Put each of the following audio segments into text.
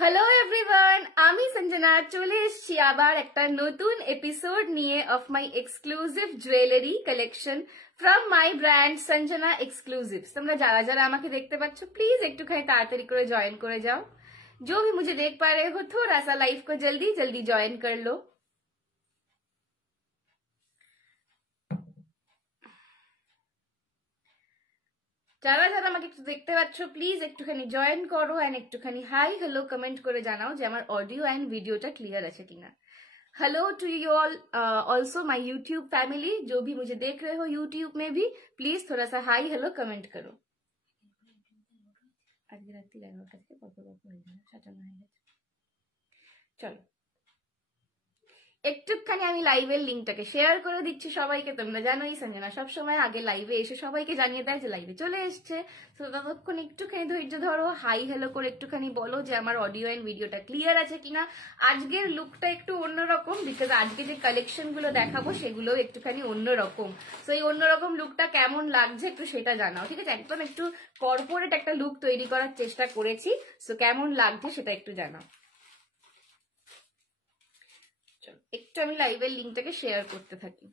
Hello everyone, আমি সঞ্জনা চলে এসেছি আবার একটা নতুন এপিসোড নিয়ে of my exclusive jewellery collection from my brand Sanjana exclusives. তোমরা যারা যারা আমাকে দেখতে পাচ্ছ প্লিজ একটুখানি তাড়াতাড়ি করে জয়েন করে যাও। जो भी मुझे देख पा रहे हो थोड़ा सा लाइफ को जल्दी जल्दी ज्वाइन कर लो। যারা যারা আমাকে একটু দেখতে পাচ্ছ প্লিজ একটুখানি জয়েন করো এন্ড একটুখানি হাই হ্যালো কমেন্ট করে জানাও যে আমার অডিও এন্ড ভিডিওটা ক্লিयर আছে কিনা। Hello to you all, also my YouTube family, जो भी मुझे देख रहे हो यूट्यूब में भी प्लीज थोड़ा सा हाई हेलो कमेंट करो। आज रात 11টা থেকে কত হয়ে গেল, 57 হয়ে গেছে। চলো একটুখানি আমি লাইভের লিঙ্কটাকে শেয়ার করে দিচ্ছি সবাইকে। তোমরা জানোই সঞ্জনা সবসময় আগে লাইভে এসে সবাইকে জানিয়ে দেয় যে লাইভে চলে এসছে। তো ততক্ষণ একটুখানি ধৈর্য ধরো, হাই হ্যালো করে একটুখানি বলো যে আমার অডিও এন্ড ভিডিওটা ক্লিয়ার আছে কিনা। আজকের লুকটা একটু অন্যরকম, বিকজ আজকে যে কালেকশন গুলো দেখাবো সেগুলো একটুখানি অন্যরকম। তো এই অন্যরকম লুকটা কেমন লাগছে একটু সেটা জানাও, ঠিক আছে? একদম একটু কর্পোরেট একটা লুক তৈরি করার চেষ্টা করেছি, তো কেমন লাগছে সেটা একটু জানাও। একটু আমি লাইভের লিঙ্কটাকে শেয়ার করতে থাকি।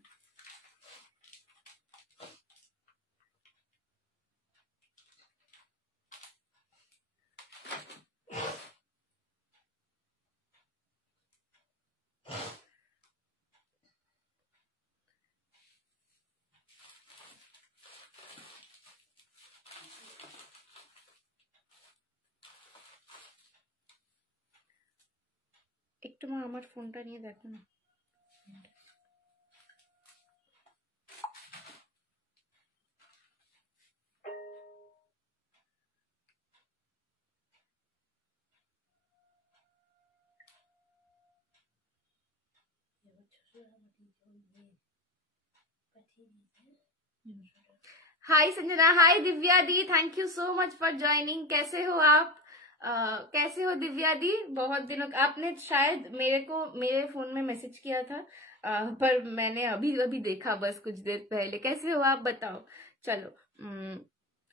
একটু মা আমার ফোনটা নিয়ে দেখো না। Hi Sanjana, hi Divya di, thank you so much for joining. कैसे हो आप? कैसे हो दिव्या दी? बहुत दिनों आपने शायद मेरे फोन में मैसेज किया था, पर मैंने अभी अभी देखा बस कुछ देर पहले। कैसे हो आप बताओ। चलो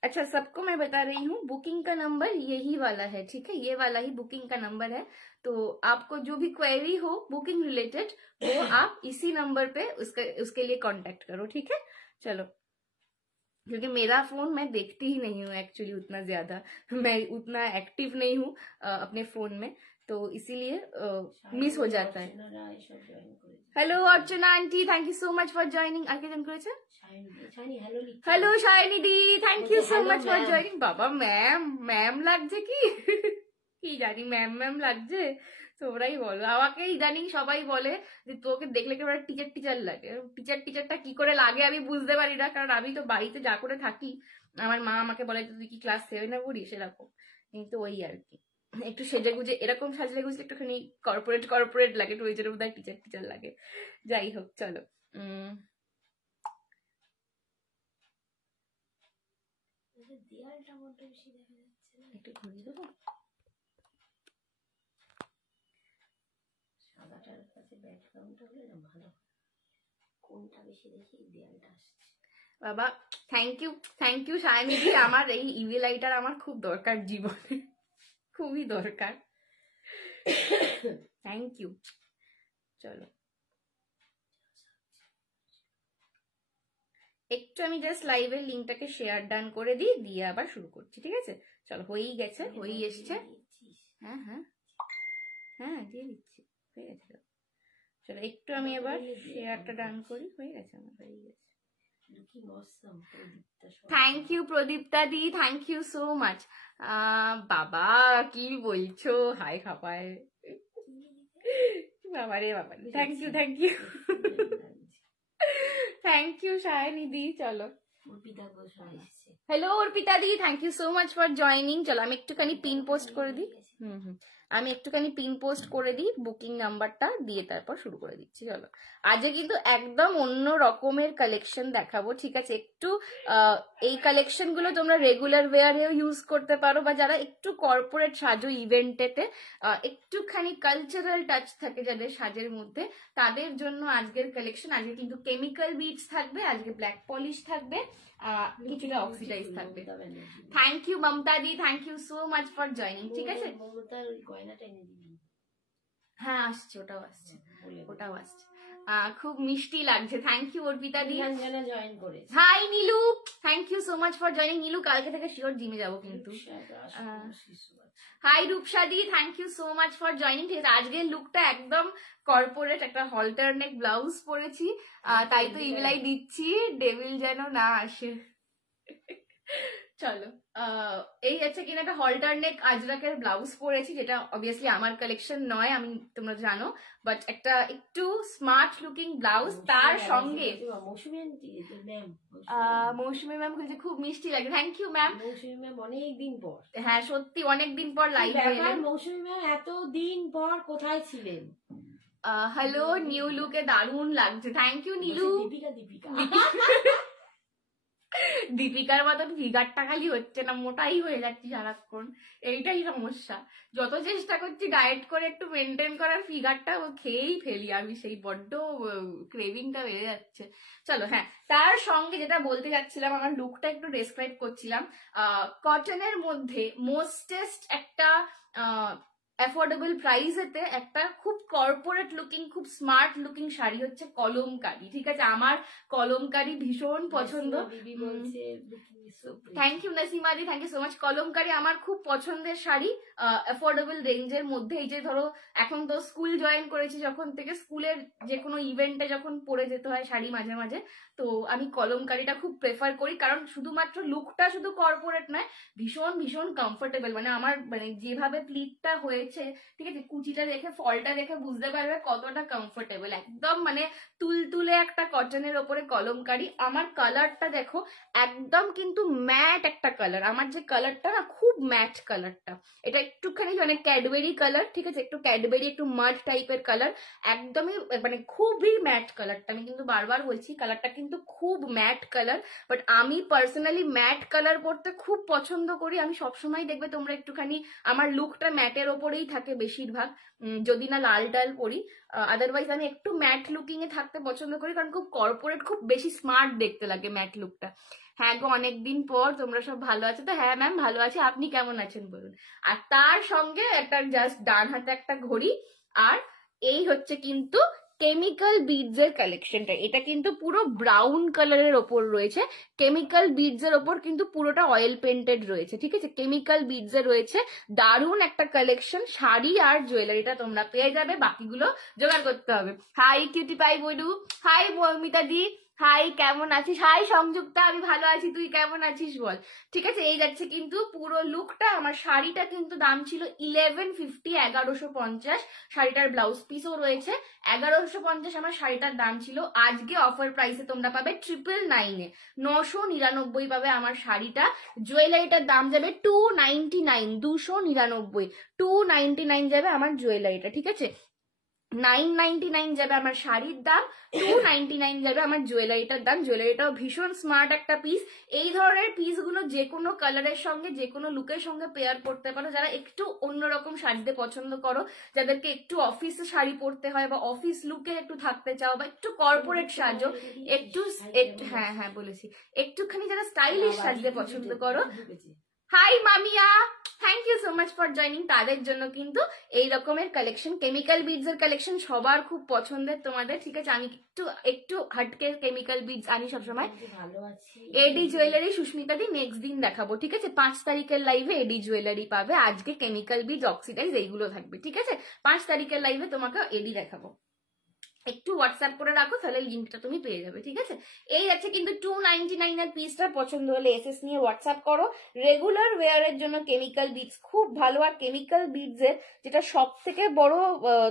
अच्छा, सबको मैं बता रही हूँ बुकिंग का नंबर यही वाला है, ठीक है? ये वाला ही बुकिंग का नंबर है। तो आपको जो भी क्वेरी हो बुकिंग रिलेटेड वो आप इसी नंबर पे उसके लिए कांटेक्ट करो, ठीक है? चलो, क्योंकि मेरा फोन मैं देखती ही नहीं हूँ एक्चुअली उतना ज्यादा, मैं उतना एक्टिव नहीं हूँ अपने फोन में, तो इसीलिए मिस हो जाता है। Hello Archana aunty, thank you so much for joining. आगे जन करेছে hello Shiny di, thank you so much for joining. बाबा ম্যাম লাগছে কি কি জানি, ম্যাম লাগছে। তোমরাই বলো, আমাকে ইদানিং সবাই বলে যে তোকে দেখলে কেমন টিচার লাগে। টিচারটা কি করে লাগে আমি বুঝতে পারি না, কারণ আমি তো বাড়িতে যা করে থাকি আমার মা আমাকে বলে তুই কি ক্লাস 7-এ পড়িস, এরকম। কিন্তু ওই আর কি, একটু সেজে গুজে এরকম সাজলে গুজলে একটুখানি কর্পোরেট লাগে, তো ওই জন্য বোধহয় টিচার লাগে। যাই হোক, চলো একটু ঘুরিয়ে দেবো। বাবা থ্যাংক ইউ শায়নি দি, আমার এই ইভি লাইটার আমার খুব দরকার জীবনে, খুবই দরকার। Thank you. চলো একটু আমি জাস্ট লাইভের লিঙ্কটাকে শেয়ার ডান করে দিয়ে আবার শুরু করছি, ঠিক আছে? চলো, হয়েই গেছে, হয়েই এসছে। হ্যাঁ হ্যাঁ হ্যাঁ দিয়ে দিচ্ছি, হয়ে গেছে। চলো একটু আমি এবার শেয়ারটা ডান করি, হয়ে গেছে আমার, হয়ে গেছে। Thank you Pradipta di, thank you so much. বাবা কি বলছো, হাই খাপায় বাবা রে বাবা। Thank you thank you Shiny di. चलो hello Arpita di, thank you so much for joining. चलो আমি একটুখানি পিন পোস্ট করে দিই। আমি একটুখানি পিন পোস্ট করে দিই, বুকিং নাম্বারটা দিয়ে তারপর শুরু করে দিচ্ছি। চলো আজকে কিন্তু একদম অন্য রকমের কালেকশন দেখাবো, ঠিক আছে? একটু এই কালেকশন গুলো তোমরা রেগুলার ওয়্যারেও ইউজ করতে পারো, বা যারা একটু কর্পোরেট সাজো ইভেন্টেতে একটুখানি কালচারাল টাচ থাকে যাদের সাজের মধ্যে, তাদের জন্য আজকের কালেকশন। আজকে কিন্তু কেমিক্যাল বিটস থাকবে, আজকে ব্ল্যাক পলিশ থাকবে, কিছুটা অক্সিডাইজ থাকবে। Thank you Mamata di, thank you so much for joining. ঠিক আছে, হ্যাঁ আসছে, ওটাও আসছে, ওটাও আসছে। খুব মিষ্টি লাগছে। Thank you Arpita di, join করে। Hi Nilu, thank you so much for joining. Nilu কালকে থেকে শিওর জিমে যাবো কিন্তু। Hi Rupsa di, thank you so much for joining. ঠিক আছে, আজকের লুকটা একদম কর্পোরেট, একটা হলটার নেক ব্লাউজ পরেছি, তাই তো ইমেলাই দিচ্ছি ডেভিল যেন না আসে। চলো, এই হচ্ছে কিনা একটা হলটার নেক আজরাকের ব্লাউজ পরেছি, যেটা অবভিয়াসলি আমার কালেকশন নয়, আমি তোমরা জানো, বাট একটা একটু স্মার্ট লুকিং ব্লাউজ। তার সঙ্গে মৌসুমী ম্যাম বলছে খুব মিষ্টি লাগে। Thank you ma'am. Mousumi ma'am অনেকদিন পর, হ্যাঁ সত্যি অনেকদিন পর লাইভ এলেন। মৌসুমী ম্যাম এতদিন পর কোথায় ছিলেন? হ্যালো, নিউ লুকে দারুণ লাগছে। Thank you Nilu. দীপিকার মতন ফিগারটা খালি হচ্ছে না, মোটাই হয়ে যাচ্ছি সারাক্ষণ, এইটাই সমস্যা। যত চেষ্টা করছি ডায়েট করে একটু মেনটেন করার, ফিগারটা খেয়েই ফেলি আমি, সেই বড্ড ক্রেভিংটা বেড়ে যাচ্ছে। চলো, হ্যাঁ তার সঙ্গে যেটা বলতে যাচ্ছিলাম, আমার লুকটা একটু ডেসক্রাইব করছিলাম। কটনের মধ্যে মোস্টেস্ট একটা অ্যাফোর্ডেবল প্রাইসেতে একটা খুব কর্পোরেট লুকিং, খুব স্মার্ট লুকিং শাড়ি হচ্ছে কলমকারি। ঠিক আছে, আমার কলমকারি ভীষণ পছন্দ। Thank you Nasima di, thank you so much. Kalamkari আমার খুব পছন্দের শাড়ি, অ্যাফোর্ডেবল রেঞ্জের মধ্যে। এই যে ধরো এখন তো স্কুল জয়েন করেছি, যখন থেকে স্কুলের যে কোনো ইভেন্টে যখন পরে যেতে হয় শাড়ি মাঝে মাঝে, তো আমি কলমকারিটা খুব প্রেফার করি, কারণ শুধুমাত্র লুকটা শুধু কর্পোরেট নয়, ভীষণ ভীষণ কমফোর্টেবল। মানে আমার মানে যেভাবে প্লিটটা হয়েছে, ঠিক আছে, কুচিটা দেখে ফলটা দেখে বুঝতে পারবে কতটা কমফোর্টেবল, একদম মানে তুলতুলে একটা কটনের ওপরে কলমকারি। আমার কালারটা দেখো, একদম কিন্তু ম্যাট একটা কালার। আমার যে কালারটা না, খুব ম্যাট কালারটা, এটা একটুখানি মানে ক্যাডবেরি কালার। ঠিক আছে, একটু ক্যাডবেরি, একটু মাড টাইপের কালার, একদমই মানে খুবই ম্যাট কালারটা। আমি কিন্তু বারবার বলছি কালারটা কিন্তু খুব ম্যাট কালার, বাট আমি পার্সোনালি ম্যাট কালার পরতে খুব পছন্দ করি। আমি সবসময় দেখবে তোমরা একটুখানি আমার লুকটা ম্যাটের ওপরেই থাকে বেশিরভাগ, যদি না লাল টাল পরি, আদারওয়াইজ আমি একটু ম্যাট লুকিং এ থাকতে পছন্দ করি, কারণ খুব কর্পোরেট, খুব বেশি স্মার্ট দেখতে লাগে ম্যাট লুকটা। হ্যাঁ গো, অনেকদিন পর, তোমরা সব ভালো আছো তো? হ্যাঁ ম্যাম ভালো আছি, আপনি কেমন আছেন বলুন। আর তার সঙ্গে একটা জাস্ট ডান হাতে একটা ঘড়ি, আর এই হচ্ছে কিন্তু কেমিক্যাল বিডস এর কালেকশনটা। এটা কিন্তু পুরো ব্রাউন কালারের ওপর রয়েছে, কেমিক্যাল বিডস এর ওপর কিন্তু পুরোটা অয়েল পেন্টেড রয়েছে। ঠিক আছে, কেমিক্যাল বিডস এর রয়েছে, দারুণ একটা কালেকশন। শাড়ি আর জুয়েলারিটা তোমরা পেয়ে যাবে, বাকিগুলো জোগাড় করতে হবে। হাই কিউটি পাই বলু, হাই মৌমিতা দি, হাই কেমন আছিস? হাই সংযুক্তা, আমি ভালো আছি, তুই কেমন আছিস বল। ঠিক আছে, এই যাচ্ছে কিন্তু পুরো লুকটা। আমার শাড়িটা কিন্তু দাম ছিল 1150, 1150। শাড়িটার ব্লাউজ পিসও রয়েছে। 1150 আমার শাড়িটার দাম ছিল। আজকে অফার প্রাইসে তোমরা পাবে 999 999 পাবে আমার শাড়িটা। জুয়েলারিটার দাম যাবে 299, 299, 299 যাবে আমার জুয়েলারিটা। ঠিক আছে, 999 যাবে আমার শাড়ির দাম, 299 যাবে আমার জুয়েলারিটার দাম। জুয়েলারিটাও ভীষণ স্মার্ট একটা পিস। এই ধরনের পিসগুলো যে কোনো কালারের সঙ্গে, যে কোনো লুকের সঙ্গে পেয়ার করতে পারো। যারা একটু অন্যরকম সাজতে পছন্দ করো, যাদেরকে একটু অফিসে শাড়ি পরতে হয়, বা অফিস লুকে একটু থাকতে চাও, বা একটু কর্পোরেট সাজো, একটু হ্যাঁ হ্যাঁ বলেছি, একটুখানি যারা স্টাইলিশ সাজতে পছন্দ করো, hi Mamiya, thank you so much for joining, তাদের জন্য কিন্তু এই রকমের কালেকশন, কেমিক্যাল বিডস এর কালেকশন সবার খুব পছন্দের তোমাদের। ঠিক আছে, আমি একটু হাটকে কেমিক্যাল বিডস আনি সবসময়। এডি জুয়েলারি সুস্মিতা দি নেক্সট দিন দেখাবো। ঠিক আছে, 5 তারিখের লাইভে এডি জুয়েলারি পাবে, আজকে কেমিক্যাল বিডস, অক্সিডাইজ এইগুলো থাকবে। ঠিক আছে, 5 তারিখের লাইভে তোমাকে এডি দেখাবো, একটু হোয়াটসঅ্যাপ করে রাখো, তাহলে লিঙ্কটা তুমি পেয়ে যাবে। ঠিক আছে, এই আছে কিন্তু 299 এর পিসটা। পছন্দ হলে এসএস নিয়ে হোয়াটসঅ্যাপ করো। রেগুলার ওয়্যারের জন্য কেমিক্যাল বিডস খুব ভালো। আর কেমিক্যাল বিডস এর যেটা সব থেকে বড়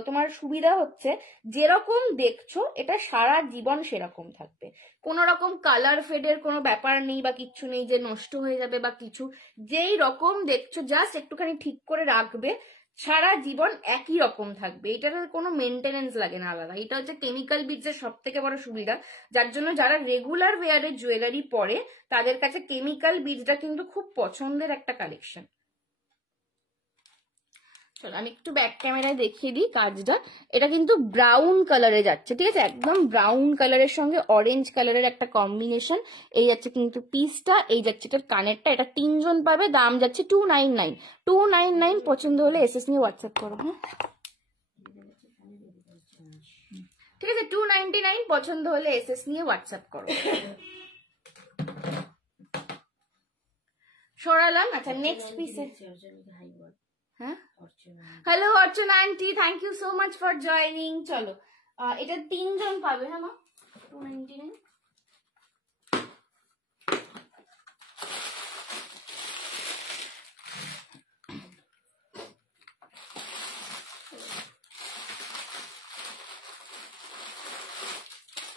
তোমার সুবিধা হচ্ছে, যেরকম দেখছো এটা সারা জীবন সেরকম থাকবে, কোন রকম কালার ফেডের কোনো ব্যাপার নেই, বা কিচ্ছু নেই যে নষ্ট হয়ে যাবে বা কিছু। যেই রকম দেখছো জাস্ট একটুখানি ঠিক করে রাখবে, সারা জীবন একই রকম থাকবে। এটার কোনো মেনটেনেন্স লাগে না আলাদা। এটা হচ্ছে কেমিক্যাল বিডস এর সব থেকে বড় সুবিধা, যার জন্য যারা রেগুলার ওয়্যারে জুয়েলারি পরে তাদের কাছে কেমিক্যাল বিডসটা কিন্তু খুব পছন্দের একটা কালেকশন। চলো আমি একটু ব্যাক ক্যামেরায় দেখিয়ে দিই কাজটা। এটা কিন্তু ব্রাউন কালারে যাচ্ছে, ঠিক আছে, একদম ব্রাউন কালারের সঙ্গে অরেঞ্জ কালারের একটা কম্বিনেশন। এই যাচ্ছে কিন্তু পিসটা, এই যাচ্ছে এটার কানেরটা। এটা 3 জন পাবে, দাম যাচ্ছে 299। 299 পছন্দ হলে এসএস নিয়ে হোয়াটসঅ্যাপ করো। হ্যাঁ ঠিক আছে, 299 পছন্দ হলে এসএস নিয়ে হোয়াটসঅ্যাপ করো। সরালাম। আচ্ছা নেক্সট পিসে, হ্যাঁ hello Archana aunty, thank you so much for joining. চলো এটা 3 জন পাবে। হ্যাঁ মা, 299।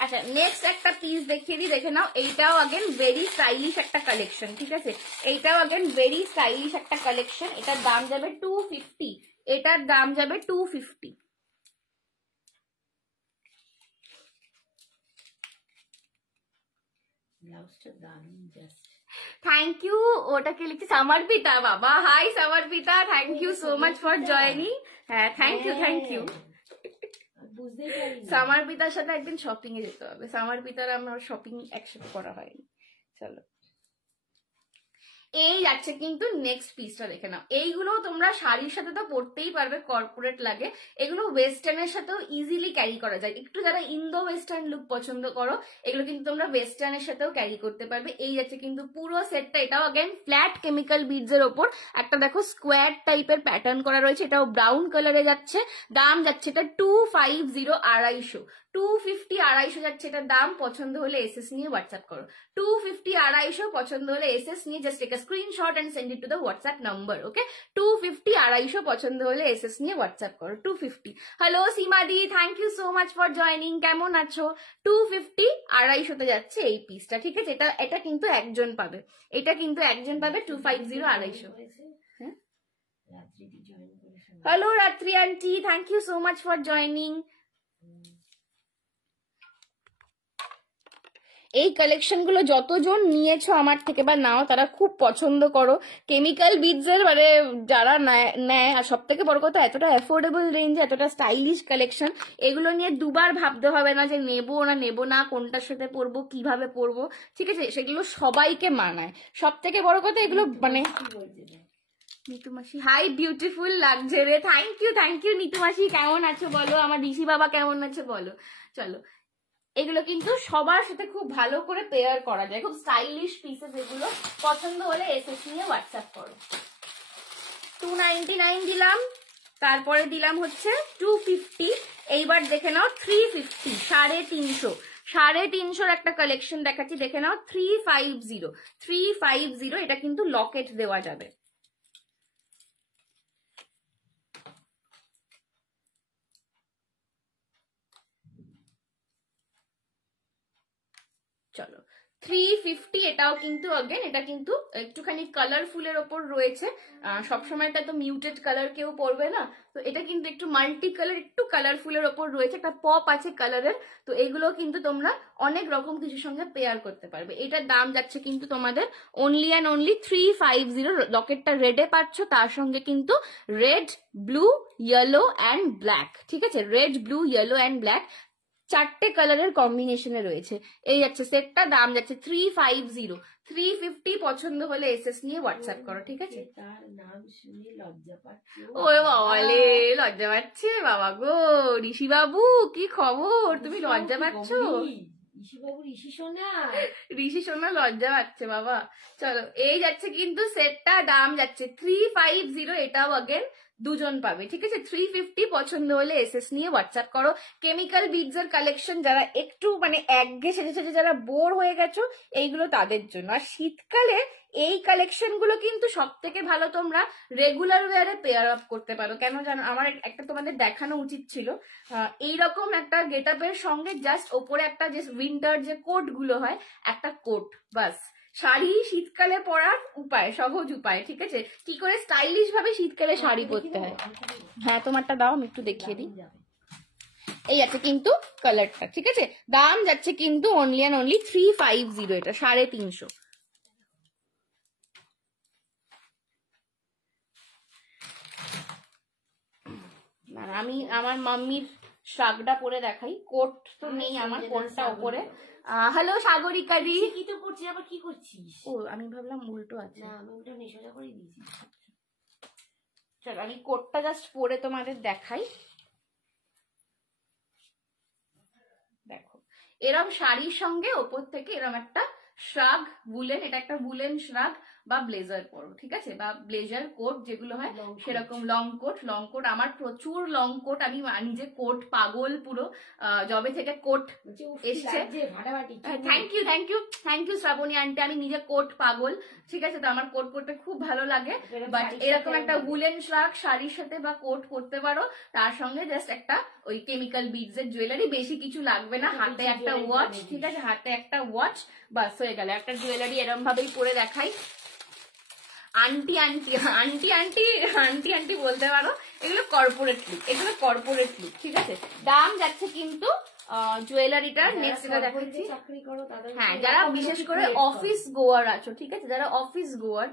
আচ্ছা নেক্সট একটা পিস দেখিয়ে দিই, দেখে নাও। এইটাও আগেন ভেরি স্টাইলিশ একটা কালেকশন, ঠিক আছে, এইটাও আগেন ভেরি স্টাইলিশ একটা কালেকশন। এটার দাম যাবে 250, এটার দাম যাবে 250। Thank you. ওটাকে লিখছি সমর্পিতা। বাবা hi Samarpita, thank you so much for joining. হ্যাঁ থ্যাংক ইউ থ্যাংক ইউ। সমর্পিতার সাথে একদিন শপিং এ যেতে হবে। সমর্পিতার আমার শপিং একসাথে করা হয়নি। চলো এই যাচ্ছে কিন্তু নেক্সট পিসটা, দেখে নাও। এইগুলো তোমরা শাড়ির সাথে তো পরতেই পারবে, কর্পোরেট লাগে। এগুলো ওয়েস্টার্নের সাথেও ইজিলি ক্যারি করা যায়। একটু যারা ইন্দো ওয়েস্টার্ন লুক পছন্দ করো, এগুলো কিন্তু তোমরা ওয়েস্টার্নের সাথেও ক্যারি করতে পারবে। এই যাচ্ছে কিন্তু পুরো সেটটা। এটাও अगेन ফ্ল্যাট কেমিক্যাল বিডস এর ওপর একটা দেখো স্কোয়ার টাইপের প্যাটার্ন করা রয়েছে। এটাও ব্রাউন কালারে যাচ্ছে, দাম যাচ্ছে এটা 250, 250 250 250 যাচ্ছে এটার দাম। পছন্দ হলে এসএস নিয়ে হোয়াটসঅ্যাপ করো। 250 250 পছন্দ হলে এসএস নিয়ে just take a screenshot and send it to the WhatsApp number. Okay 250 250 পছন্দ হলে এসএস নিয়ে হোয়াটসঅ্যাপ করো। 250। Hello Seemadi, thank you so much for joining. কেমন আছো? 250 250 তে যাচ্ছে এই পিসটা, ঠিক আছে। এটা কিন্তু একজন পাবে, এটা কিন্তু একজন পাবে। 250 250। Hello Ratri aunty, thank you so much for joining. এই কালেকশন গুলো যতজন নিয়েছো আমার থেকে বা নাও, তারা খুব পছন্দ করো। কেমিক্যাল বিডস এর মানে যারা নেয়, আর সব থেকে বড় কথা এতটা অ্যাফোর্ডেবল রেঞ্জে এতটা স্টাইলিশ কালেকশন, এগুলো নিয়ে দুবার ভাবতে হবে না যে নেবো না নেবো না, কোনটার সাথে পরবো, কিভাবে পরবো, ঠিক আছে। সেগুলো সবাইকে মানায়। সব থেকে বড় কথা এগুলো মানে নিতু মাসি, হাই বিউটিফুল লাগছে রে। থ্যাংক ইউ নিতু মাসি। কেমন আছো বলো? আমার ঋষি বাবা কেমন আছে বলো। চলো এগুলো কিন্তু সবার সাথে খুব ভালো করে পেয়ার করা যায়, খুব স্টাইলিশ পিসেস এগুলো। পছন্দ হলে এসএস নিয়ে হোয়াটসঅ্যাপ করো। 299 দিলাম, তারপরে দিলাম হচ্ছে 250। এইবার দেখে নাও 350, 350 350 একটা কালেকশন দেখাচ্ছি, দেখে নাও। 350 এটা কিন্তু লকেট দেওয়া যাবে। চলো 350 এটাও কিন্তু अगेन এটা কিন্তু একটুখানি কালারফুলের ওপর রয়েছে। সবসময় এটা তো মিউটেড কালার কেউ পরবে না, তো এটা কিন্তু একটু মাল্টি কালার, একটু কালারফুলের ওপর রয়েছে, একটা পপ আছে কালারের। তো এগুলো কিন্তু তোমরা অনেক রকম কিছুর সঙ্গে পেয়ার করতে পারবে। এটার দাম যাচ্ছে কিন্তু তোমাদের অনলি অ্যান্ড অনলি 350। লকেটটা রেডে পাচ্ছ, তার সঙ্গে কিন্তু red, blue, yellow and black, ঠিক আছে। Red, blue, yellow and black 4টে কালারের কম্বিনেশনে রয়েছে। এই যাচ্ছে সেটটা, দাম যাচ্ছে 350। 350 পছন্দ হলে এসএস নিয়ে হোয়াটসঅ্যাপ করো, ঠিক আছে। তার নাম শুনে লজ্জা পাচ্ছে। ও বাবালে, লজ্জা পাচ্ছে বাবা গো। ঋষি বাবু কি খবর? তুমি লজ্জা পাচ্ছ? ঋষি বাবু, ঋষি সোনা, ঋষি সোনা লজ্জা পাচ্ছে বাবা। চলো এই যাচ্ছে কিন্তু সেটটা, দাম যাচ্ছে 350। এটাও अगेन দুজন পাবে, ঠিক আছে। 350 পছন্দ হলে এসএস নিয়ে হোয়াটসঅ্যাপ করো। কেমিক্যাল বিডস এর কালেকশন যারা একটু মানে একঘেয়ে সেজে সেজে যারা বোর হয়ে গেছো, এইগুলো তাদের জন্য। আর শীতকালে এই কালেকশন গুলো কিন্তু সব থেকে ভালো তোমরা রেগুলার ওয়ারে পেয়ার আপ করতে পারো। কেন জানো, আমার একটা তোমাদের দেখানো উচিত ছিল। এইরকম একটা গেট আপের সঙ্গে জাস্ট ওপরে একটা যে উইন্টার যে কোট গুলো হয়, একটা কোট বাস। শাড়ি শীতকালে পরার উপায়, সহজ উপায়, ঠিক আছে। কি করে স্টাইলিশ ভাবে শীতকালে শাড়ি পরতে হয়। হ্যাঁ তোমারটা দাও, আমি একটু দেখিয়ে দিই। এই আছে কিন্তু কালারটা, ঠিক আছে। দাম যাচ্ছে কিন্তু অনলি অ্যান্ড অনলি 350। এটা 350। আমি আমার মাম্মির শ্রাগটা পরে দেখাই। কোট তো নেই আমার, কোটটা ওপরে। হ্যালো সাগরিকা দি, কি তো করছিস আবার, কি করছিস? ও আমি ভাবলাম উল্টো আছে। না আমি ওটা নেই, সোজা করে দিয়েছি। চলো আমি কোটটা জাস্ট পরে তোমাদের দেখাই। দেখো এরম শাড়ির সঙ্গে ওপর থেকে এরম একটা শ্রাগ বুলেন, এটা একটা বুলেন শ্রাগ বা ব্লেজার পরো, ঠিক আছে, বা ব্লেজার কোট যেগুলো হয় সেরকম লং কোট। লং কোট আমার প্রচুর লং কোট, আমি নিজে কোট পাগল পুরো, জবে থেকে কোট এসছে। Thank you thank you thank you Shraboni aunty, আমি নিজে কোট পাগল, ঠিক আছে, তো আমার কোট পরতে খুব ভালো লাগে। বাট এরকম একটা উলেন শ্রাগ শাড়ির সাথে বা কোট পরতে পারো, তার সঙ্গে জাস্ট একটা ওই কেমিক্যাল বিডস এর জুয়েলারি, বেশি কিছু লাগবে না, হাতে একটা ওয়াচ, ঠিক আছে, হাতে একটা ওয়াচ, বাস হয়ে গেল। একটা জুয়েলারি এরম ভাবেই পরে দেখাই। Aunty aunty aunty aunty aunty aunty বলতে পারো, এগুলো কর্পোরেট লুক, এগুলো কর্পোরেট লুক, ঠিক আছে। দাম যাচ্ছে কিন্তু জুয়েলারিটার নেক্সট যেটা দেখাচ্ছি, হ্যাঁ যারা বিশেষ করে অফিস গোয়ার আছো, ঠিক আছে, যারা অফিস গোয়ার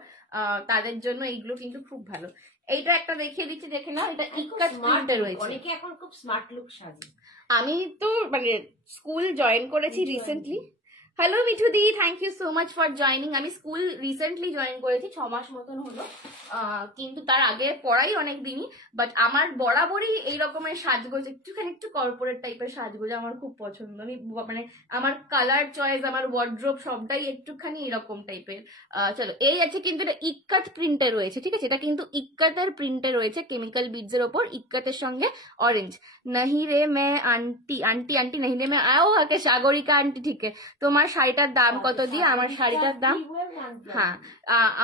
তাদের জন্য এইগুলো কিন্তু খুব ভালো। এইটা একটা দেখিয়ে দিচ্ছি, দেখে নাও, এটা ইক্কাত প্রিন্টে রয়েছে। অনেকে এখন খুব স্মার্ট লুক সাজে। আমি তো মানে স্কুল জয়েন করেছি recently. Hello Mithu di, thank you so much for joining. আমি স্কুল রিসেন্টলি জয়েন করেছি, 6 মাস মতন হলো, কিন্তু তার আগে পড়াই অনেক দিনই। বাট আমার বরাবরই এই রকমের সাজগোজ, একটুখানি একটু কর্পোরেট টাইপের সাজগোজ আমার খুব পছন্দ। আমি মানে আমার কালার চয়েস, আমার ওয়ার্ড্রোব সবটাই একটুখানি এরকম টাইপের। চলো এই আছে কিন্তু এটা ইক্কাত প্রিন্টে রয়েছে, ঠিক আছে, এটা কিন্তু ইক্কাতের প্রিন্টে রয়েছে, কেমিক্যাল বিডস এর ওপর ইক্কাতের সঙ্গে অরেঞ্জ। নাহি রে মে আন্টি আন্টি আন্টি নাহি রে মে আও হাকে সাগরিকা আন্টি, ঠিক আছে। তোমার শাড়িটার দাম কত দিয়ে? আমার শাড়িটার দাম, হ্যাঁ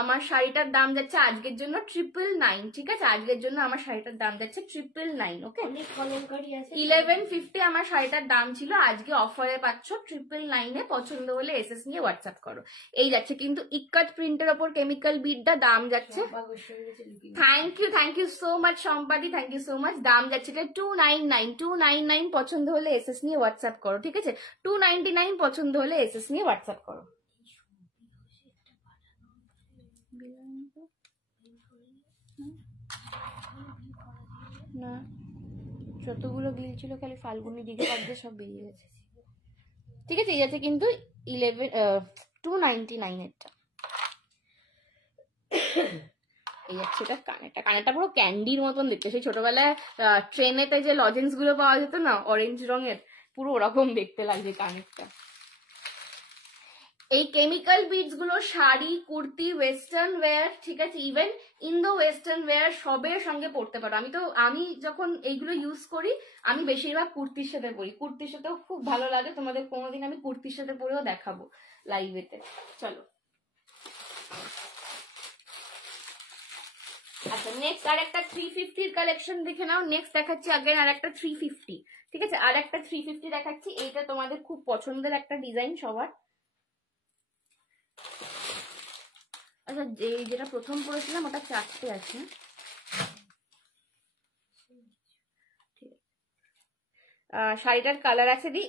আমার শাড়িটার দাম যাচ্ছে আজকের জন্য 999, ঠিক আছে, আজকের জন্য আমার শাড়িটার দাম যাচ্ছে 999, ওকে। 1150 আমার শাড়িটার দাম ছিল, আজকে অফারে পাচ্ছ 999 এ। পছন্দ হলে এসএস নিয়ে হোয়াটসঅ্যাপ করো। এই যাচ্ছে কিন্তু ইক্কাত প্রিন্টের ওপর কেমিক্যাল বিডটা, দাম যাচ্ছে, thank you so much Sampadi, thank you so much. দাম যাচ্ছে 299 পছন্দ হলে এসএস নিয়ে হোয়াটসঅ্যাপ করো, ঠিক আছে, 299 পছন্দ হলে এসএস নিয়ে হোয়াটসঅ্যাপ করো। না যতগুলো বিল ছিল খালি ফাল্গুনি দিকে কাটতে সব বেরিয়ে গেছে, ঠিক আছে। এই আছে কিন্তু 299 এরটা। এই যাচ্ছে এটা কানেরটা, কানেরটা পুরো ক্যান্ডির মতন দেখতে, সেই ছোটবেলায় ট্রেনেতে যে লজেন্স গুলো পাওয়া যেত না অরেঞ্জ রঙের, পুরো ওরকম দেখতে লাগছে কানেরটা। এই কেমিক্যাল বিডস গুলো শাড়ি, কুর্তি, ওয়েস্টার্ন ওয়্যার, ঠিক আছে, ইভেন ইন্দো ওয়েস্টার্ন ওয়্যার সবের সঙ্গে পরতে পারো। আমি যখন এইগুলো ইউজ করি, আমি বেশিরভাগ কুর্তির সাথে পরি, কুর্তির সাথেও খুব ভালো লাগে। তোমাদের কোনোদিন আমি কুর্তির সাথে পরেও দেখাবো লাইভেতে। চলো আচ্ছা নেক্সট আর একটা 350 কালেকশন দেখে নাও। নেক্সট দেখাচ্ছি আগেন আর একটা 350, ঠিক আছে, আর একটা 350 দেখাচ্ছি। এইটা তোমাদের খুব পছন্দের একটা ডিজাইন সবার। আচ্ছা যেটা প্রথম পরেছিলাম ওটা 4টে আছে, শাড়িটার কালার আছে দি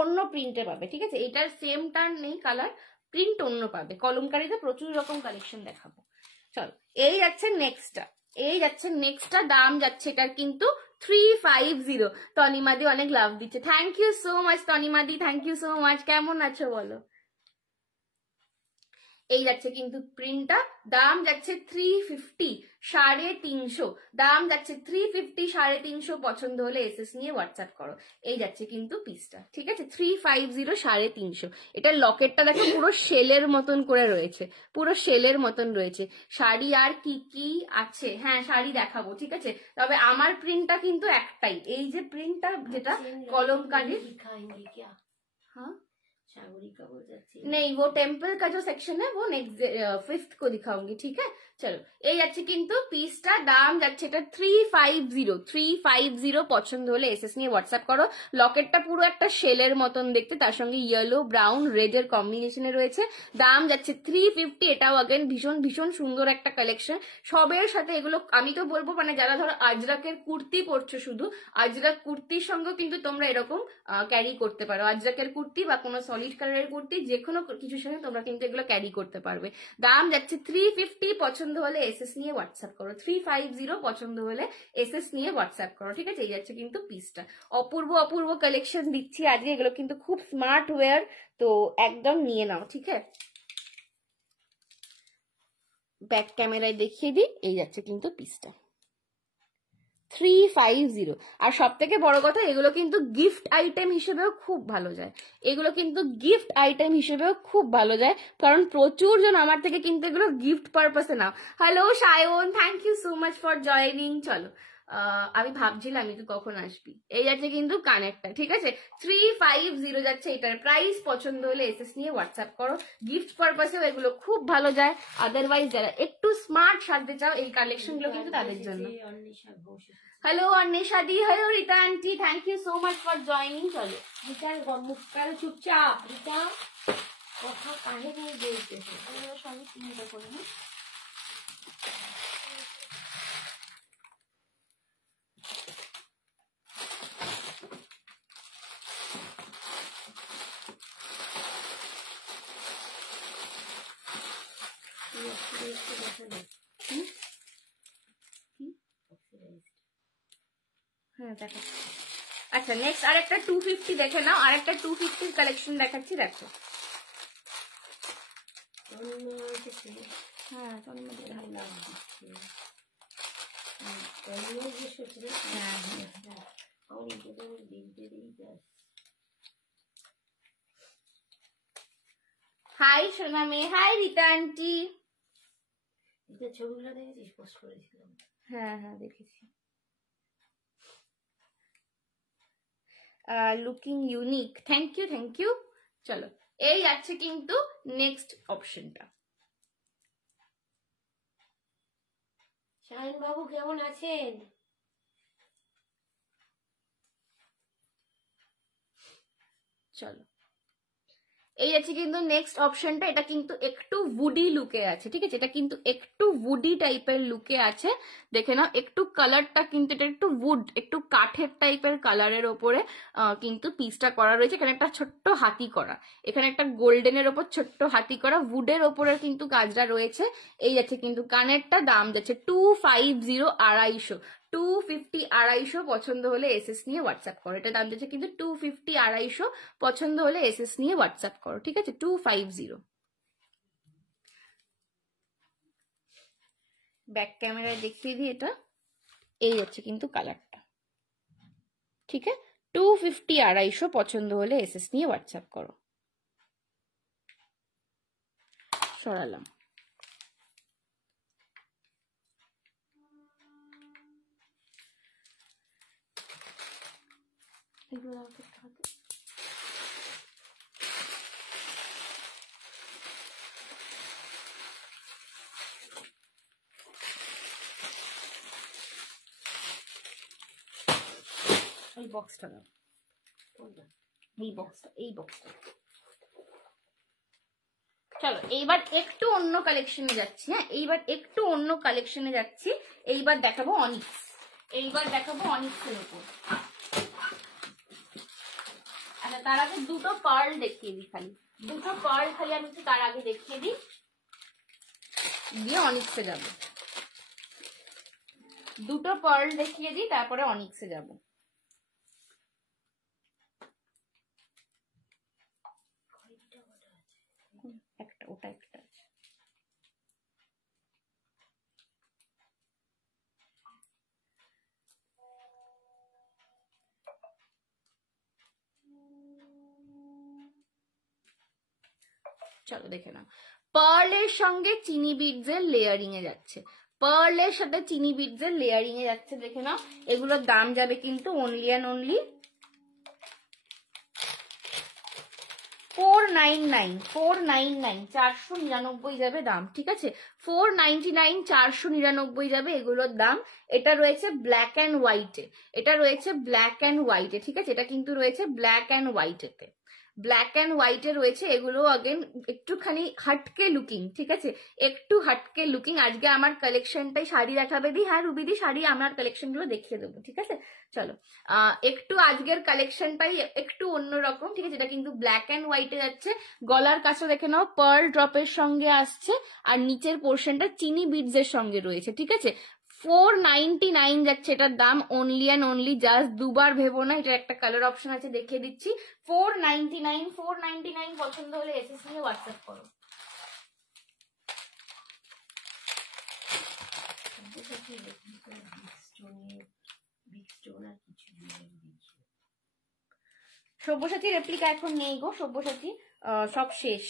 অন্য প্রিন্টে পাবে, ঠিক আছে, এটার সেম টার নেই কালার, প্রিন্ট অন্য পাবে। কলমকারীতে প্রচুর রকম কালেকশন দেখাবো। চলো এই যাচ্ছে নেক্সটটা, এই যাচ্ছে নেক্সটটা, দাম যাচ্ছে এটার কিন্তু 350। তনিমাদি অনেক লাভ দিচ্ছে, thank you so much Tanimadi, thank you so much. কেমন আছো বলো? এই যাচ্ছে কিন্তু প্রিন্টটা, দাম যাচ্ছে 350, 350, দাম যাচ্ছে 350, 350। পছন্দ হলে এসএস নিয়ে হোয়াটসঅ্যাপ করো। এই যাচ্ছে কিন্তু পিসটা, ঠিক আছে, 350, 350। এটা লকেটটা দেখো পুরো শেলের মতন করে রয়েছে, পুরো শেলের মতন রয়েছে। শাড়ি আর কি কি আছে, হ্যাঁ শাড়ি দেখাবো, ঠিক আছে, তবে আমার প্রিন্টটা কিন্তু একটাই, এই যে প্রিন্টটা যেটা কলমকারীর, হ্যাঁ नहीं वो टेम्पल का जो सेक्शन है वो नेक्स्ट 5th को दिखाऊंगी, ठीक है। चलो এই যাচ্ছে কিন্তু পিসটা, দাম যাচ্ছে এটা 350। পছন্দ হলে এসএস নিয়ে হোয়াটসঅ্যাপ করো। লকেটটা পুরো একটা শেলের মতন দেখতে, তার সঙ্গে ইয়েলো ব্রাউন রেড এর কম্বিনেশনে রয়েছে। দাম যাচ্ছে 350। এটাও আগেন ভীষণ ভীষণ সুন্দর একটা কালেকশন। সবের সাথে এগুলো আমি তো বলবো, মানে যারা ধরো আজরাকের কুর্তি পরছো, শুধু আজরাক কুর্তির সঙ্গেও কিন্তু তোমরা এরকম ক্যারি করতে পারো। আজরাকের কুর্তি বা কোনো সলিড সলিড কালারের কুর্তি, যে কোনো কিছুর সঙ্গে তোমরা কিন্তু এগুলো ক্যারি করতে পারবে। দাম যাচ্ছে 350, পছন্দ হলে এসএস নিয়ে হোয়াটসঅ্যাপ করো। 350 পছন্দ হলে এসএস নিয়ে হোয়াটসঅ্যাপ করো, ঠিক আছে? এই যাচ্ছে কিন্তু পিসটা। অপূর্ব অপূর্ব কালেকশন দিচ্ছি আজকে, এগুলো কিন্তু খুব স্মার্ট ওয়্যার, তো একদম নিয়ে নাও, ঠিক আছে? ব্যাক ক্যামেরায় দেখিয়ে দিই, এই যাচ্ছে কিন্তু পিসটা 350। আর সব থেকে বড় কথা, এগুলো কিন্তু গিফট আইটেম হিসেবেও খুব ভালো যায়। এগুলো কিন্তু গিফট আইটেম হিসেবেও খুব ভালো যায়, কারণ প্রচুর জন আমার থেকে কিন্তু এগুলো গিফট পারপাসে নাও। Hello Sayan, thank you so much for joining. চলো, আমি ভাবছিলাম তুই কখন আসবি। এই যাচ্ছে কিন্তু কানেরটা, ঠিক আছে? 350 যাচ্ছে এটার প্রাইস। পছন্দ হলে এসএস নিয়ে হোয়াটসঅ্যাপ করো। গিফট পারপাসেও এগুলো খুব ভালো যায়। আদারওয়াইজ যারা একটু স্মার্ট সাজতে চাও, এই কালেকশনগুলো কিন্তু তাদের জন্য। Hello Anwesha di, hello Rita aunty, thank you so much for joining. চলো, রিতার মুখ কারো চুপচাপ, রিতা কথা কানে নিয়ে বলতেছে। সবই চিন্তা করে না। হ্যাঁ দেখো। আচ্ছা, নেক্সট আরেকটা 250 দেখে নাও। আরেকটা 250 কালেকশন দেখাচ্ছি, দেখো। হ্যাঁ, হাই সোনা মেয়ে, হাই রিতা আন্টি। ছবিগুলো দেখেছিস, পোস্ট করেছিলাম। হ্যাঁ হ্যাঁ দেখেছি। Looking unique, thank you thank you. চলো, এই আছে কিন্তু নেক্সট অপশনটা। শাহিন বাবু কেমন আছেন? চলো, এই আছে কিন্তু নেক্সট অপশনটা। এটা কিন্তু একটু উডি লুকে আছে, ঠিক আছে? এটা কিন্তু একটু উডি টাইপের লুকে আছে, দেখে নাও। একটু কালারটা কিন্তু এটা একটু উড, একটু কাঠের টাইপের কালারের ওপরে কিন্তু পিসটা করা রয়েছে। এখানে একটা ছোট্ট হাতি করা, এখানে একটা গোল্ডেনের ওপর ছোট্ট হাতি করা, উডের ওপরে কিন্তু কাজটা রয়েছে। এই আছে কিন্তু কানেরটা। দাম যাচ্ছে 250, 250, 250, 250। পছন্দ হলে এসএস নিয়ে হোয়াটসঅ্যাপ করো। এটা দাম যাচ্ছে কিন্তু 250, 250। পছন্দ হলে এসএস নিয়ে হোয়াটসঅ্যাপ করো, ঠিক আছে? 250। ব্যাক ক্যামেরায় দেখিয়ে দিই এটা। এই হচ্ছে কিন্তু কালারটা, ঠিক আছে? 250, 250। পছন্দ হলে এসএস নিয়ে হোয়াটসঅ্যাপ করো। সরালাম। এই বক্সটা দাও, এই বক্সটা, এই বক্সটা। চলো, এইবার একটু অন্য কালেকশনে যাচ্ছি। হ্যাঁ, এইবার একটু অন্য কালেকশনে যাচ্ছি। এইবার দেখাবো অনিক্স। এইবার দেখাবো অনিক্সের উপর। আচ্ছা, তার আগে দুটো পার্ল দেখিয়ে দিই, খালি দুটো পার্ল খালি আমি তার আগে দেখিয়ে দিই, দিয়ে অনিক্সে যাবো। দুটো পার্ল দেখিয়ে দিই, তারপরে অনিক্সে যাবো। একটা, ওটা একটা আছে। চলো দেখে নাও। পার্লের সঙ্গে চিনি বিডস এর লেয়ারিং এ যাচ্ছে, পার্লের সাথে চিনি বিডস এর লেয়ারিং এ যাচ্ছে, দেখে নাও। এগুলোর দাম যাবে কিন্তু অনলি অ্যান্ড অনলি 499, 499, 499 যাবে দাম, ঠিক আছে? 499, 499 যাবে এগুলোর দাম। এটা রয়েছে ব্ল্যাক অ্যান্ড হোয়াইটে, এটা রয়েছে ব্ল্যাক অ্যান্ড হোয়াইটে, ঠিক আছে? এটা কিন্তু রয়েছে ব্ল্যাক অ্যান্ড হোয়াইটেতে। ব্ল্যাক অ্যান্ড হোয়াইটে রয়েছে, এগুলো अगेन একটুখানি হাটকে লুকিং, ঠিক আছে, একটু হাটকে লুকিং। আজকে আমার কালেকশনটাই শাড়ি দেখাবে দি, হ্যাঁ রুবিদি শাড়ি আমার কালেকশনগুলো দেখিয়ে দেবো, ঠিক আছে। চলো একটু আজকের কালেকশনটাই একটু অন্যরকম, ঠিক আছে। এটা কিন্তু ব্ল্যাক অ্যান্ড হোয়াইটে যাচ্ছে, গলার কাছে দেখে নাও পার্ল ড্রপের সঙ্গে আসছে, আর নিচের পোর্শনটা চিনি বিডস এর সঙ্গে রয়েছে, ঠিক আছে। 499 যাচ্ছে এটার দাম, অনলি অ্যান্ড অনলি, জাস্ট দুবার ভেবো না। এটা একটা কালার অপশন আছে দেখিয়ে দিচ্ছি, 499 পছন্দ হলে এসএস নিয়ে হোয়াটসঅ্যাপ করো। সব্যসাচী রেপ্লিকা এখন নেই গো, সব্যসাচী সব শেষ,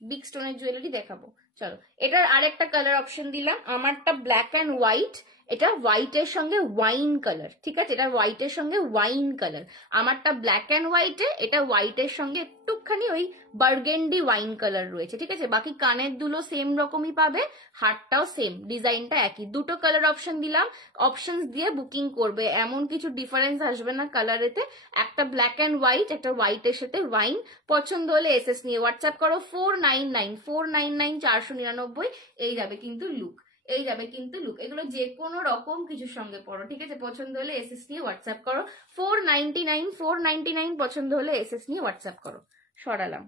বিগ স্টোনের জুয়েলারি দেখাবো। চলো এটার আরেকটা কালার অপশন দিলাম, আমারটা ব্ল্যাক অ্যান্ড হোয়াইট, এটা হোয়াইটের সঙ্গে ওয়াইন কালার, ঠিক আছে, এটা হোয়াইটের সঙ্গে ওয়াইন কালার, আমারটা ব্ল্যাক অ্যান্ড হোয়াইটে, এটা হোয়াইটের সঙ্গে একটুখানি ওই বার্গেন্ডি ওয়াইন কালার রয়েছে, ঠিক আছে। বাকি কানের দুলো সেম রকমই পাবে, হারটাও সেম, ডিজাইনটা একই। দুটো কালার অপশন দিলাম, অপশন দিয়ে বুকিং করবে, এমন কিছু ডিফারেন্স আসবে না কালারেতে। একটা ব্ল্যাক অ্যান্ড হোয়াইট, একটা হোয়াইটের সাথে ওয়াইন, পছন্দ হলে এসএস নিয়ে হোয়াটসঅ্যাপ করো। 499 499 এই যাবে কিন্তু লুক, এই যাবে কিন্তু লুক, এগুলো যে কোনো রকম কিছুর সঙ্গে পড়ো, ঠিক আছে। পছন্দ হলে এসএস নিয়ে হোয়াটসঅ্যাপ করো। 499 পছন্দ হলে এসএস নিয়ে হোয়াটসঅ্যাপ করো। সরালাম।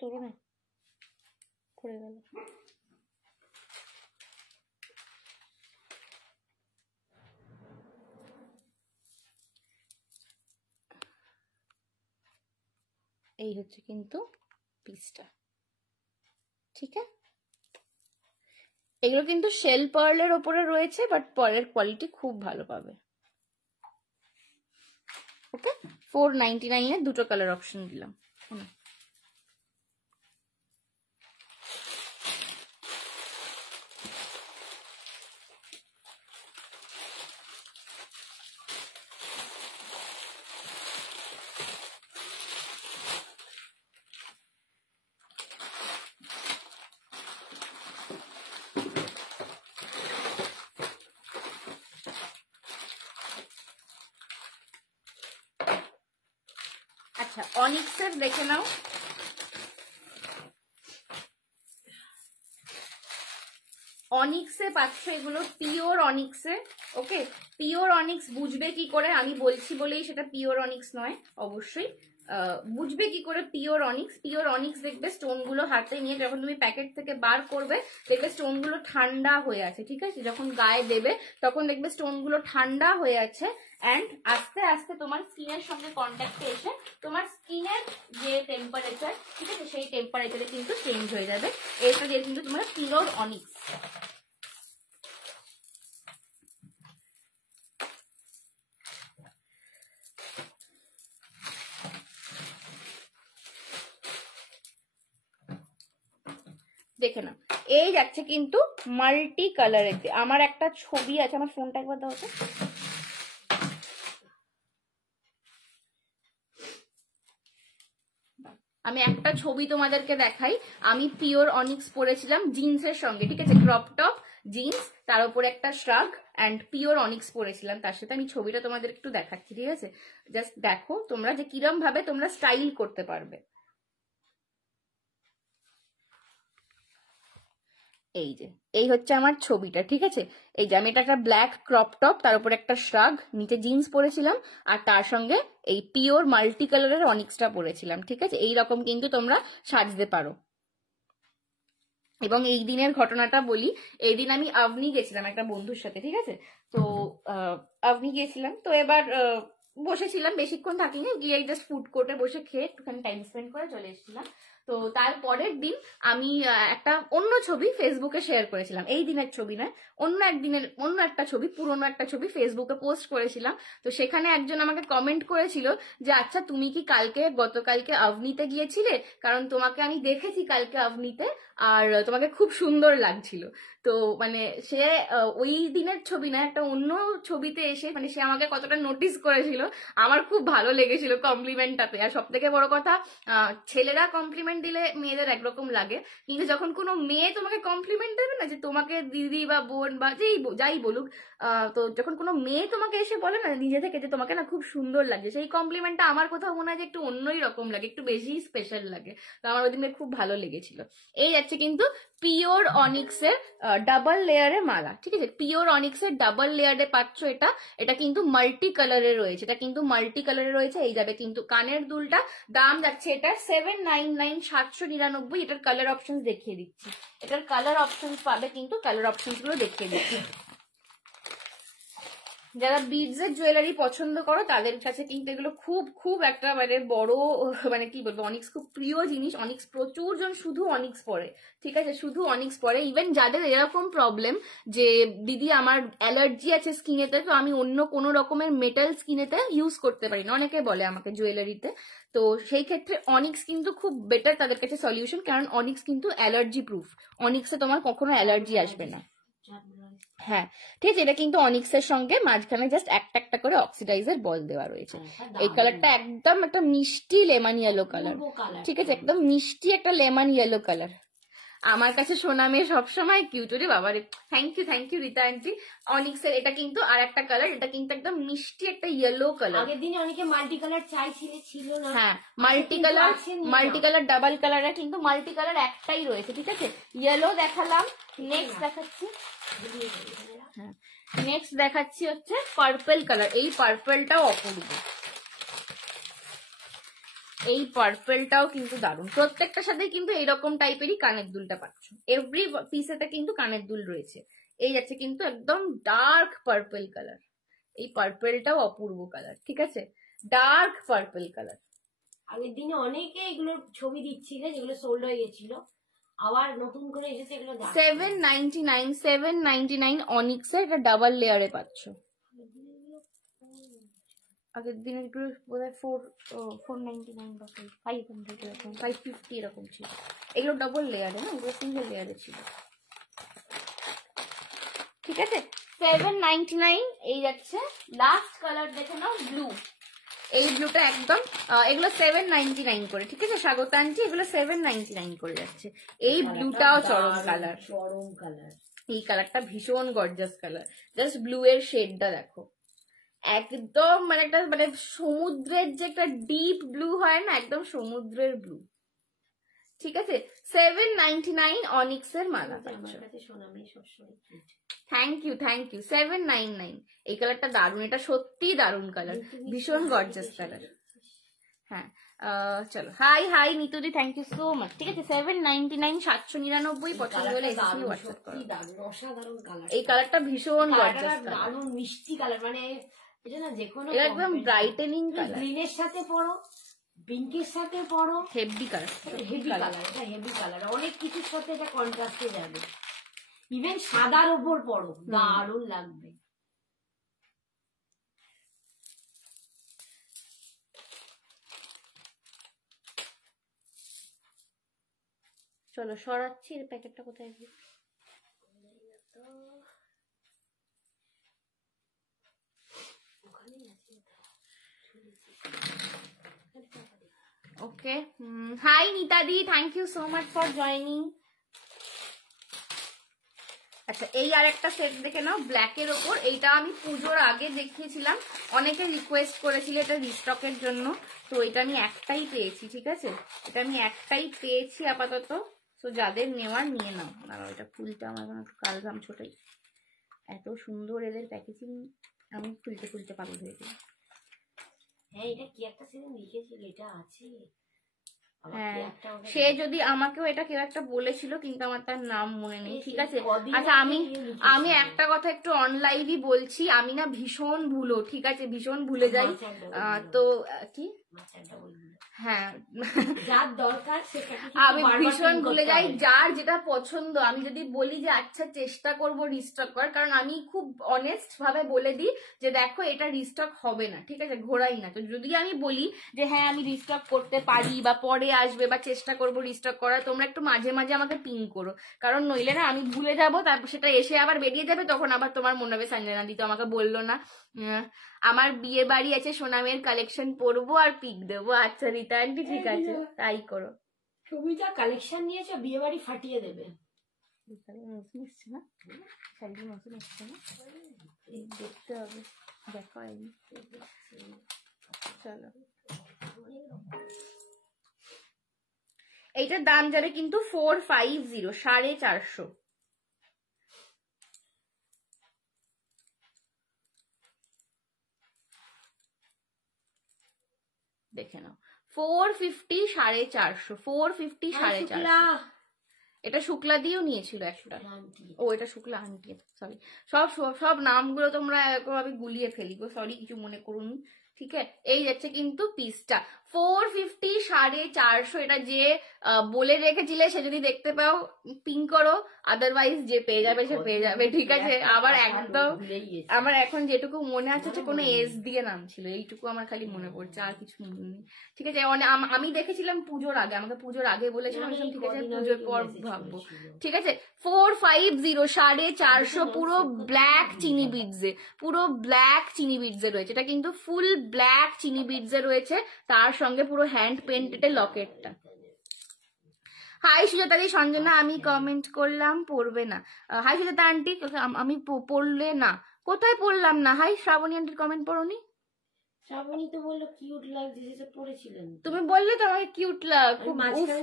তোলো না, পড়ে গেল। এই হচ্ছে কিন্তু পিসটা, ঠিক আছে। এগুলো কিন্তু শেল পার্লের ওপরে রয়েছে, বাট পার্লের কোয়ালিটি খুব ভালো পাবে। ওকে, 499 এর দুটো কালার অপশন দিলাম। আচ্ছা অনিক্সের দেখে নাও, অনিক্সে পাচ্ছ, এগুলো পিওর অনিক্সে। ওকে, পিওর অনিক্স বুঝবে কি করে, আমি বলছি বলেই সেটা পিওর অনিক্স নয়, অবশ্যই বুঝবে কি করে পিওর অনিক্স। পিওর অনিক্স দেখবে স্টোন গুলো হাতে নিয়ে যখন তুমি প্যাকেট থেকে বার করবে, দেখবে স্টোন গুলো ঠান্ডা হয়ে আছে, ঠিক আছে। যখন গায়ে দেবে তখন দেখবে স্টোন গুলো ঠান্ডা হয়ে আছে, অ্যান্ড আস্তে আস্তে তোমার স্কিনের সঙ্গে কন্ট্যাক্টে এসে তোমার স্কিনের যে টেম্পারেচার, ঠিক আছে, সেই টেম্পারেচারে কিন্তু চেঞ্জ হয়ে যাবে। এটা দিয়ে কিন্তু তোমার পিওর অনিক্স। দেখে না, এই যাচ্ছে কিন্তু মাল্টি কালারের। আমার একটা ছবি আছে, আমার ফোনটা একবার দাও তো। আমি একটা ছবি তোমাদেরকে দেখাই, আমি পিওর অনিক্স পরেছিলাম জিন্সের সঙ্গে, ঠিক আছে, ক্রপ টপ জিন্স, তার উপরে একটা শ্রাগ অ্যান্ড পিওর অনিক্স পরেছিলাম তার সাথে। আমি ছবিটা তোমাদের একটু দেখাচ্ছি, ঠিক আছে, জাস্ট দেখো তোমরা যে কিরম ভাবে তোমরা স্টাইল করতে পারবে। এই যে এই হচ্ছে আমার ছবিটা, ঠিক আছে। এই যে আমি এটা একটা ব্ল্যাক ক্রপ টপ, তার উপর একটা শ্রাগ, নিচে জিন্স পরেছিলাম, আর তার সঙ্গে এই পিওর মাল্টি কালারের অনিক্সটা পরেছিলাম, ঠিক আছে। এইরকম কিন্তু তোমরা সাজতে পারো। এবং এই দিনের ঘটনাটা বলি, এই দিন আমি আভনি গেছিলাম একটা বন্ধুর সাথে, ঠিক আছে। তো আভনি গেছিলাম, তো এবার বসেছিলাম, বেশিক্ষণ থাকিনি, গিয়ে জাস্ট ফুড কোর্টে বসে খেয়ে একটুখানি টাইম স্পেন্ড করে চলে এসেছিলাম। তো তার পরের দিন আমি একটা অন্য ছবি ফেসবুকে শেয়ার করেছিলাম, এই দিনের ছবি নয়, অন্য একটা ছবি, পুরনো একটা ছবি ফেসবুকে পোস্ট করেছিলাম। তো সেখানে একজন আমাকে কমেন্ট করেছিল যে আচ্ছা তুমি কি গতকালকে আভনিতে গিয়েছিলে, কারণ তোমাকে আমি দেখেছি কালকে আভনিতে, আর তোমাকে খুব সুন্দর লাগছিল। তো মানে সে ওই দিনের ছবি না, একটা অন্য ছবিতে এসে মানে সে আমাকে কতটা নোটিস করেছিল, আমার খুব ভালো লেগেছিল কমপ্লিমেন্টটাতে। আর সব থেকে বড় কথা, ছেলেরা কমপ্লিমেন্ট দিলে মেয়েদের একরকম লাগে, কিন্তু যখন কোনো মেয়ে তোমাকে কমপ্লিমেন্ট দেবে না, যে তোমাকে দিদি বা বোন বা যাই বলুক, তো যখন কোনো মেয়ে তোমাকে এসে বলে না নিজে থেকে যে তোমাকে না খুব সুন্দর লাগে, সেই কমপ্লিমেন্টটা আমার কোথাও মনে হয় যে একটু অন্যই রকম লাগে, একটু বেশি স্পেশাল লাগে। তো আমার ওই দিনে খুব ভালো লেগেছিল। এই যাচ্ছে কিন্তু পিওর অনিক্সের ডাবল লেয়ারে মালা, ঠিক আছে, পিওর অনিক্সের ডাবল লেয়ারে পাচ্ছ এটা। এটা কিন্তু মাল্টি কালারে রয়েছে, এই যাবে কিন্তু কানের দুলটা। দাম যাচ্ছে এটা 799, 799। এটার কালার অপশন দেখিয়ে দিচ্ছি, এটার কালার অপশন পাবে, কিন্তু কালার অপশন গুলো দেখিয়ে দিচ্ছি। যারা বিডস এর জুয়েলারি পছন্দ করো তাদের কাছে কিন্তু এগুলো খুব খুব একটা মানে বড়, মানে কি বলবো, অনিক্স খুব প্রিয় জিনিস। অনিক্স প্রচুর জন শুধু অনিক্স পরে, ঠিক আছে, শুধু অনিক্স পরে। ইভেন যাদের এরকম প্রবলেম যে দিদি আমার অ্যালার্জি আছে স্কিনেতে, তো আমি অন্য কোনো রকমের মেটাল স্কিনেতে ইউজ করতে পারি না, অনেকে বলে আমাকে জুয়েলারিতে, তো সেই ক্ষেত্রে অনিক্স কিন্তু খুব বেটার তাদের কাছে সলিউশন, কারণ অনিক্স কিন্তু অ্যালার্জি প্রুফ, অনিক্সে তোমার কখনো অ্যালার্জি আসবে না। হ্যাঁ ঠিক আছে, এটা কিন্তু অনিক্সের সঙ্গে মাঝখানে জাস্ট একটা করে অক্সিডাইজার বল দেওয়া রয়েছে। এই কালারটা একদম একটা মিষ্টি লেমন ইয়েলো কালার, ঠিক আছে, একদম মিষ্টি একটা লেমন ইয়েলো কালার। আমার কাছে সোনা মেয়ে সবসময় কিউট রে বাবারে। Thank you Rita aunty. অনিক্সের এটা কিন্তু আর একটা কালার, এটা কিন্তু একদম মিষ্টি একটা ইয়েলো কালার। আগের দিনে অনেকে মাল্টি কালার চাইছিল, ছিল না। হ্যাঁ মাল্টি কালার ডাবল কালার, কিন্তু মাল্টি কালার একটাই রয়েছে, ঠিক আছে। ইয়েলো দেখালাম, নেক্সট দেখাচ্ছি, হ্যাঁ নেক্সট দেখাচ্ছি হচ্ছে পার্পল কালার। এই পার্পলটাও অপূর্ব, এই পার্পলটাও কিন্তু দারুণ। প্রত্যেকটার সাথে কিন্তু এইরকম টাইপেরই কানের দুলটা পাচ্ছ, এভরি পিসেতে কিন্তু কানের দুল রয়েছে। এই যাচ্ছে কিন্তু একদম ডার্ক পার্পল কালার, এই পার্পলটাও অপূর্ব কালার, ঠিক আছে, ডার্ক পার্পল কালার। আগের দিনে অনেকে এগুলো ছবি দিচ্ছিল যেগুলো সোল্ড হয়ে গেছিল, আবার নতুন করে এসেছে এগুলো। 799 অনিক্সের এটা ডাবল লেয়ারে পাচ্ছ। আগের দিনের এগুলো বোধহয় 499 বা 500 এরকম, 550 এরকম ছিল। এগুলো ডাবল লেয়ারে না, এগুলো সিঙ্গেল লেয়ারে ছিল, ঠিক আছে। 799। এই যাচ্ছে লাস্ট কালার, দেখে নাও ব্লু। এই ব্লুটা একদম, এগুলো 799 করে, ঠিক আছে স্বাগত আন্টি, এগুলো 799 করে যাচ্ছে। এই ব্লুটাও চরম কালার, এই কালারটা ভীষণ গর্জাস কালার। জাস্ট ব্লু এর শেডটা দেখো, একদম মানে একটা মানে সমুদ্রের যে একটা ডিপ ব্লু হয় না, একদম সমুদ্রের ব্লু, ঠিক আছে। 799 অনিক্সের মালা পাচ্ছ। Thank you 799। এই কালারটা দারুণ, এটা সত্যি দারুণ কালার, ভীষণ গর্জাস কালার। হ্যাঁ চলো, hi Nitudi, thank you so much, ঠিক আছে। 799, 799 পছন্দ হলে এসে হোয়াটসঅ্যাপ করো। অসাধারণ কালার, এই কালারটা ভীষণ গর্জাস কালার, দারুণ মিষ্টি কালার, মানে এটা না যেকোনো একদম ব্রাইটেনিং কালার। গ্রিনের সাথে পরো, পিঙ্কের সাথে পরো, হেভি কালার, হেভি কালার, অনেক কিছুর সাথে এটা কন্ট্রাস্টে যাবে। ইভেন সাদার উপর পরো, দারুণ লাগবে। চলো সরাচ্ছি, এর প্যাকেটটা কোথায় গেল? Okay, hi Nitadi, thank you so much for joining. আচ্ছা এই আর একটা সেট দেখে নাও ব্ল্যাকের ওপর, এইটা আমি পুজোর আগে দেখিয়েছিলাম, অনেকে রিকোয়েস্ট করেছিল এটা রিস্টকের জন্য, তো এটা আমি একটাই পেয়েছি, ঠিক আছে, এটা আমি একটাই পেয়েছি আপাতত। তো যাদের নেওয়ার নিয়ে নাও। দাঁড়াও, এটা ফুলটা আমার এখন একটু কালঘাম ছোটাই, এত সুন্দর এদের প্যাকেজিং, আমি খুলতে পাগল হয়ে গেছি। হ্যাঁ এটা কি একটা সেদিন লিখেছিল, এটা আছে। হ্যাঁ সে যদি আমাকেও এটা কেউ একটা বলেছিল, কিন্তু আমার তার নাম মনে নেই, ঠিক আছে। আচ্ছা আমি একটা কথা একটু অনলাইনই বলছি, আমি না ভীষণ ভুলো, ঠিক আছে, ভীষণ ভুলে যাই। তো কি হ্যাঁ যার দরকার আমি ভীষণ ভুলে যাই যার যেটা পছন্দ। আমি যদি বলি যে আচ্ছা চেষ্টা করবো রিস্টক করার, কারণ আমি খুব অনেস্ট ভাবে বলে দিই যে দেখো এটা রিস্টক হবে না, ঠিক আছে, ঘোরাই না। তো যদি আমি বলি যে হ্যাঁ আমি রিস্টক করতে পারি বা পরে আসবে বা চেষ্টা করবো রিস্টক করার, তোমরা একটু মাঝে মাঝে আমাকে পিং করো, কারণ নইলে না আমি ভুলে যাবো, তারপর সেটা এসে আবার বেরিয়ে যাবে, তখন আবার তোমার মনে হবে সঞ্জনা দি তো আমাকে বললো না। আমার বিয়ে বাড়ি আছে, সোনামের কালেকশন পরবো আর পিক দেবো। আচ্ছা রীতা আন্টি ঠিক আছে তাই করো। ছবিটা কালেকশন নিয়েছো, বিয়ে বাড়ি ফাটিয়ে দেবে। দেখতে হবে, দেখো চলো। এইটার দাম যাবে কিন্তু 450, 450। দেখে নাও 450, 450, 450, 450। এটা শুক্লা দিয়েও নিয়েছিল একটা। ও এটা শুক্লা আন্টি, সরি। সব নামগুলো তোমরা এরকম আমি গুলিয়ে ফেলি গো, সরি, কিছু মনে করুন, ঠিক আছে। এই যাচ্ছে কিন্তু পিসটা 450, 450। এটা যে বলে রেখেছিলে সে যদি দেখতে পাও পিং করো, আদারওয়াইজ যে পেয়ে যাবে সে পেয়ে যাবে, ঠিক আছে। আবার একদম আমার এখন যেটুকু মনে আছে যে কোনো এস দিয়ে নাম ছিল, এইটুকু আমার খালি মনে পড়ছে, আর কিছু মনে নেই, ঠিক আছে। আমি দেখেছিলাম পুজোর আগে, আমাকে পুজোর আগে বলেছিলাম, ঠিক আছে পুজোর পর ভাববো, ঠিক আছে। 450, 450, পুরো ব্ল্যাক চিনি বিটসে, পুরো ব্ল্যাক চিনি বিটসে রয়েছে। এটা কিন্তু ফুল ব্ল্যাক চিনি বিটসে রয়েছে, তার সঙ্গে পুরো হ্যান্ড পেন্টেড লকেটটা। হাই সুজাতা দি, সঞ্জনা আমি কমেন্ট করলাম পড়বে না। হাই সুজাতা আন্টি, আমি পড়লে না, কোথায় পড়লাম না? হাই শ্রাবণী আন্টির কমেন্ট পড়োনি? শ্রাবণী তো বললো কিউট লাগছে, যেটা পড়েছিলেন তুমি বললে তো আমাকে কিউট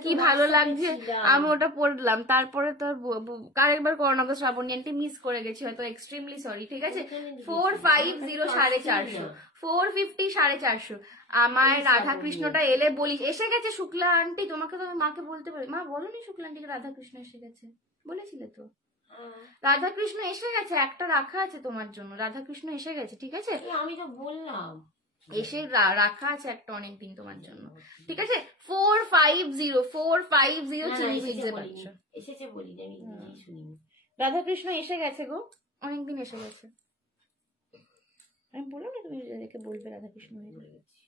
কি ভালো লাগছে, আমি ওটা পড়লাম। তারপরে তো আরেকবার করোনা তো শ্রাবণী আন্টি মিস করে গেছি হয়তো, এক্সট্রিমলি সরি, ঠিক আছে। 450, 450, 450, 450। আমার রাধাকৃষ্ণটা এলে বলিস। এসে গেছে শুক্লা আন্টি, তোমাকে তো আমি মাকে বলতে পারি। মা বলোনি শুক্লা আন্টিকে রাধাকৃষ্ণ এসে গেছে? বলেছিলে তো রাধাকৃষ্ণ এসে গেছে, একটা রাখা আছে তোমার জন্য, রাধাকৃষ্ণ এসে গেছে, ঠিক আছে। আমি তো বললাম এসে রাখা আছে একটা অনেকদিন তোমার জন্য, ঠিক আছে। 450, 450 চিনি বিটসে পাচ্ছ। এসেছে বলি আমি নিজেই শুনিনি। রাধাকৃষ্ণ এসে গেছে গো, অনেকদিন এসে গেছে। আমি বললাম না তুমি দেখে বলবে রাধাকৃষ্ণ হয়ে গেছে।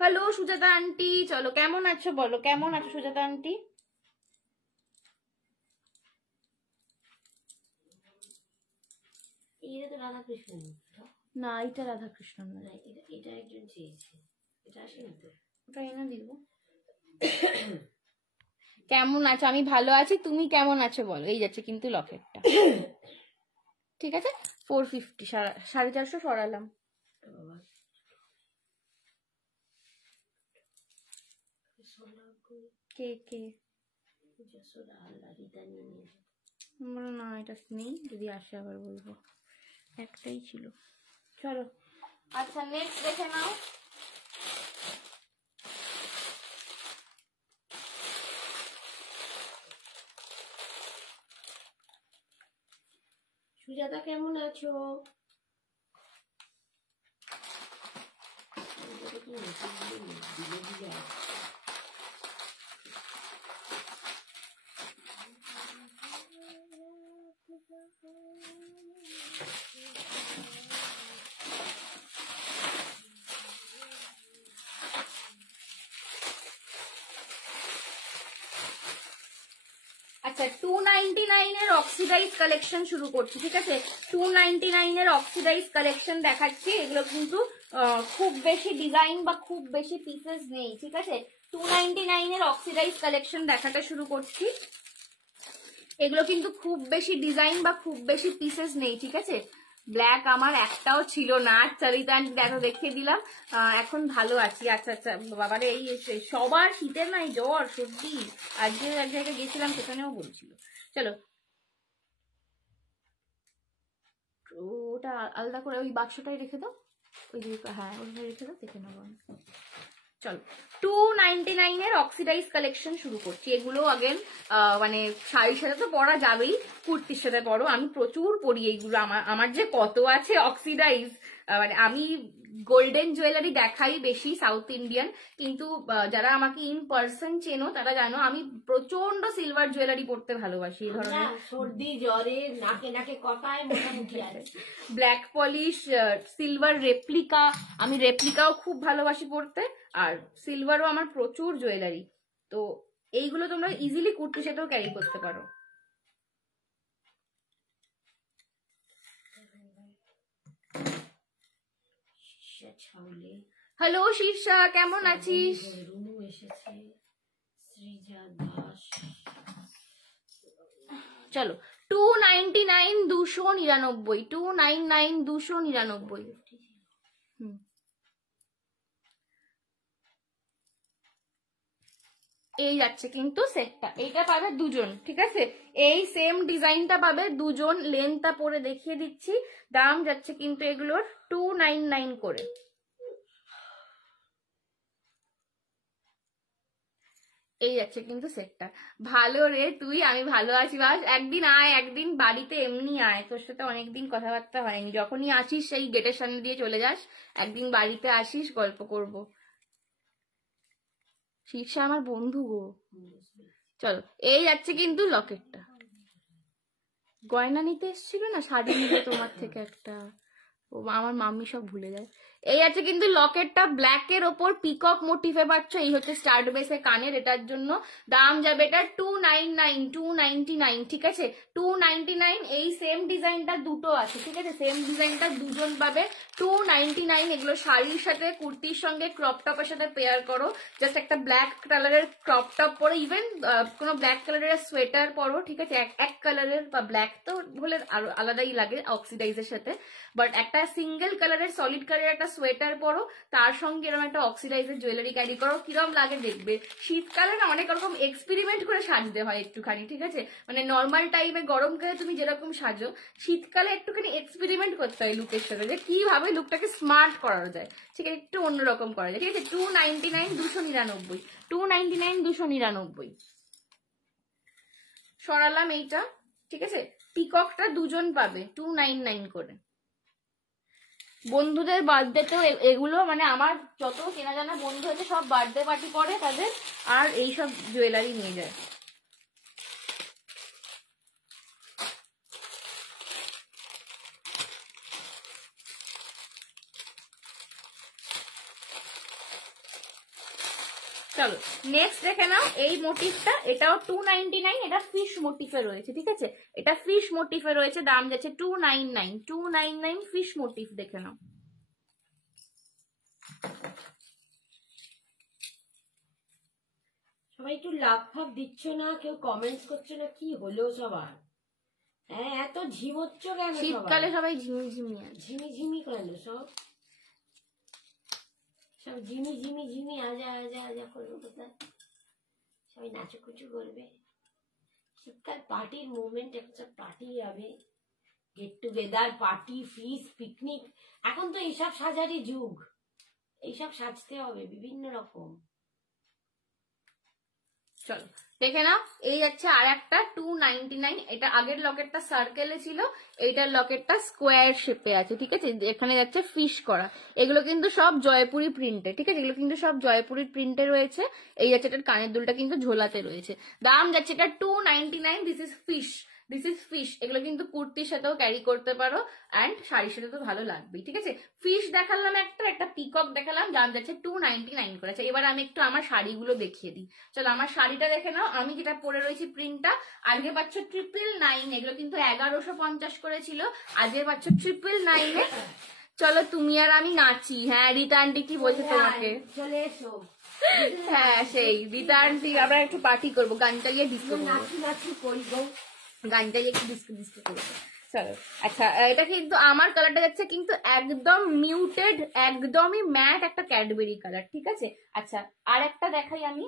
হ্যালো সুজাতা আন্টি, চলো কেমন আছো বলো, কেমন আছো সুজাতা আন্টি? এটা তো রাধাকৃষ্ণ না, এটা রাধাকৃষ্ণ না, এটা একজন চেয়েছে, এটা আসেনি তো, ওটা এনে দিব। কেমন আছো? আমি ভালো আছি, তুমি কেমন আছো বলো। এই যাচ্ছে কিন্তু লকেটটা, ঠিক আছে। 450, 450 সরালাম। কে কে না, এটা নেই, যদি আসে আবার বলবো, একটাই ছিল। চলো আচ্ছা নেক্সট দেখে নাও। সুজাতা কেমন আছো? আচ্ছা 299 এর অক্সিডাইজ কালেকশন শুরু করছি, ঠিক আছে। 299 এর অক্সিডাইজ কালেকশন দেখাচ্ছি। এগুলো কিন্তু খুব বেশি ডিজাইন বা খুব বেশি পিসেস নেই, ঠিক আছে। 299 এর অক্সিডাইজ কালেকশন দেখাটা শুরু করছি। এগুলো কিন্তু খুব বেশি ডিজাইন বা খুব বেশি পিসেস নেই, ঠিক আছে। ব্ল্যাক আমার একটাও ছিল না। আচ্ছা রিতা আন্টি দেখো দেখিয়ে দিলাম, এখন ভালো আছি। আচ্ছা আচ্ছা বাবারে, এই সবার শীতের নাই জ্বর সর্দি, আজকে এক জায়গায় গেছিলাম সেখানেও বলছিল। চলো ওটা আলাদা করে ওই বাক্সটাই রেখে দাও, ওই যে হ্যাঁ ওটা রেখে দাও, দেখে নেবো। চলো 299 এর অক্সিডাইজ কালেকশন শুরু করছি। এগুলো আগেন মানে শাড়ির সাথে তো পরা যাবেই, কুর্তির সাথে পরো। আমি প্রচুর পরি এইগুলো, আমার যে কত আছে অক্সিডাইজ। মানে আমি গোল্ডেন জুয়েলারি দেখাই বেশি সাউথ ইন্ডিয়ান, কিন্তু যারা আমাকে ইন পার্সন চেনো তারা জানো আমি প্রচন্ড সিলভার জুয়েলারি পরতে ভালোবাসি। এই ধরনের সর্দি জ্বরে নাকে নাকে কথায় মোটামুটি আছে। ব্ল্যাক পলিশ, সিলভার রেপ্লিকা, আমি রেপ্লিকাও খুব ভালোবাসি পরতে, আর সিলভারও আমার প্রচুর জুয়েলারি। তো এইগুলো তোমরা ইজিলি কুর্তির সাথেও ক্যারি করতে পারো। হ্যালো শীর্ষা, কেমন আছিস? চলো 299 299, 299 299। এই যাচ্ছে কিন্তু সেটটা, এইটা পাবে দুজন, ঠিক আছে? এই সেম ডিজাইনটা পাবে দুজন। লেন্থটা পরে দেখিয়ে দিচ্ছি। দাম যাচ্ছে কিন্তু এগুলোর 299 করে। এই যাচ্ছে কিন্তু সেটটা। ভালো রে তুই, আমি ভালো আছি। বাস একদিন আয়, একদিন বাড়িতে এমনি আয়, তোর সাথে অনেকদিন কথাবার্তা হয়নি। যখনই আসিস সেই গেটের সামনে দিয়ে চলে যাস, একদিন বাড়িতে আসিস, গল্প করব। শীর্ষা আমার বন্ধু গো। চলো এই যাচ্ছে কিন্তু লকেটটা। গয়না নিতে এসেছিল না, শাড়ি নিতে তোমার থেকে একটা, ও আমার মাম্মি সব ভুলে যায়। এই আছে কিন্তু লকেটটা, ব্ল্যাকের ওপর পিকক মোটিফে পাচ্ছ। এই হচ্ছে স্টার্ট বেসে কানের, এটার জন্য দাম যাবে এটা 299 299, ঠিক আছে? 299। এই সেম ডিজাইনটা দুটো আছে, ঠিক আছে? সেম ডিজাইনটা দুজন পাবে 299। এগুলো শাড়ির সাথে কুর্তির সঙ্গে ক্রপ টপের সাথে পেয়ার করো। জাস্ট একটা ব্ল্যাক কালারের ক্রপ টপ পরো, ইভেন কোনো ব্ল্যাক কালারের সোয়েটার পরো, ঠিক আছে? এক কালারের বা ব্ল্যাক তো হলে আরো আলাদাই লাগে অক্সিডাইজের সাথে, বাট একটা সিঙ্গেল কালারের সলিড কালারের একটা সোয়েটার পরো, তার সঙ্গে এরকম একটা অক্সিডাইজের জুয়েলারি ক্যারি করো, কিরম লাগে দেখবে। শীতকালে না অনেক রকম এক্সপেরিমেন্ট করে সাজতে হয় একটুখানি, ঠিক আছে? মানে নর্মাল টাইমে গরমকালে তুমি যেরকম সাজো, শীতকালে একটুখানি এক্সপেরিমেন্ট করতে হয় লুকের সাথে, যে কিভাবে লুকটাকে স্মার্ট করা যায়, ঠিক আছে? একটু অন্যরকম করা যায়, ঠিক আছে? 299 299, 299 299 সরালাম এইটা, ঠিক আছে? পিককটা দুজন পাবে 299 করে। বন্ধুদের বার্থডেতেও এগুলো, মানে আমার যত চেনা জানা বন্ধু আছে সব বার্থডে পার্টি করে তাদের, আর এইসব জুয়েলারি নিয়ে যায়। চলো নেক্সট দেখে নাও এই মোটিভটা, এটাও 299। এটা ফিশ মোটিভে রয়েছে, ঠিক আছে? এটা ফিশ মোটিভে রয়েছে, দাম যাচ্ছে 299 299। ফিশ মোটিভ দেখে নাও। সবাই একটু লাভ ফাভ দিচ্ছ না, কেউ কমেন্টস করছো না, কি হলো সবার? হ্যাঁ এত ঝিমোচ্ছ কেন? শীতকালে সবাই ঝিমি ঝিমি ঝিমি ঝিমি কেন? সব সব ঝিমি ঝিমি ঝিমি আজা আজা আজা করবো কোথায়? সবাই নাচুকুচু করবে। শীতকাল পার্টির মুভমেন্ট, একটা পার্টি হবে, get together party, feast, picnic. এখন তো এইসব সাজারই যুগ, এইসব সাজতে হবে বিভিন্ন রকম। চলো দেখে নাও এই যাচ্ছে আর একটা 299। এটা আগের লকেটটা সার্কেলে ছিল, এইটার লকেটটা স্কোয়ার শেপে আছে, ঠিক আছে? এখানে যাচ্ছে ফিশ করা। এগুলো কিন্তু সব জয়পুরি প্রিন্টে, ঠিক আছে? এগুলো কিন্তু সব জয়পুরি প্রিন্টে রয়েছে। এই যাচ্ছে এটার কানের দুলটা কিন্তু ঝোলাতে রয়েছে। দাম যাচ্ছে এটা 299। This is fish, this is fish. এগুলো কিন্তু কুর্তির সাথেও ক্যারি করতে পারো, অ্যান্ড শাড়ির সাথে তো ভালো লাগবেই, ঠিক আছে? ফিশ দেখালাম একটা পিকক দেখালাম, দাম যাচ্ছে 299 করেছে। এবার আমি একটু আমার শাড়িগুলো দেখিয়ে দিই। চলো আমার শাড়িটা দেখে নাও। আমি যেটা পরে রয়েছি প্রিন্টটা, আজকে পাচ্ছ 999। এগুলো কিন্তু 1150 করেছিল, আজকে পাচ্ছ 999 এ। চলো তুমি আর আমি নাচি। হ্যাঁ রীতা আন্টি কি বলছে তোমাকে? চলে এসো। হ্যাঁ সেই রীতা আন্টি, আমরা একটু পার্টি করবো, গান চালিয়ে ডিস্কো করবো, নাচি নাচি করবো, গান চালিয়ে একটু ডিস্কো ডিস্কো করবো। চলো আচ্ছা, এটা কিন্তু আমার কালারটা যাচ্ছে কিন্তু একদম মিউটেড, একদমই ম্যাট একটা ক্যাডবেরি কালার, ঠিক আছে? আচ্ছা আর একটা দেখাই আমি,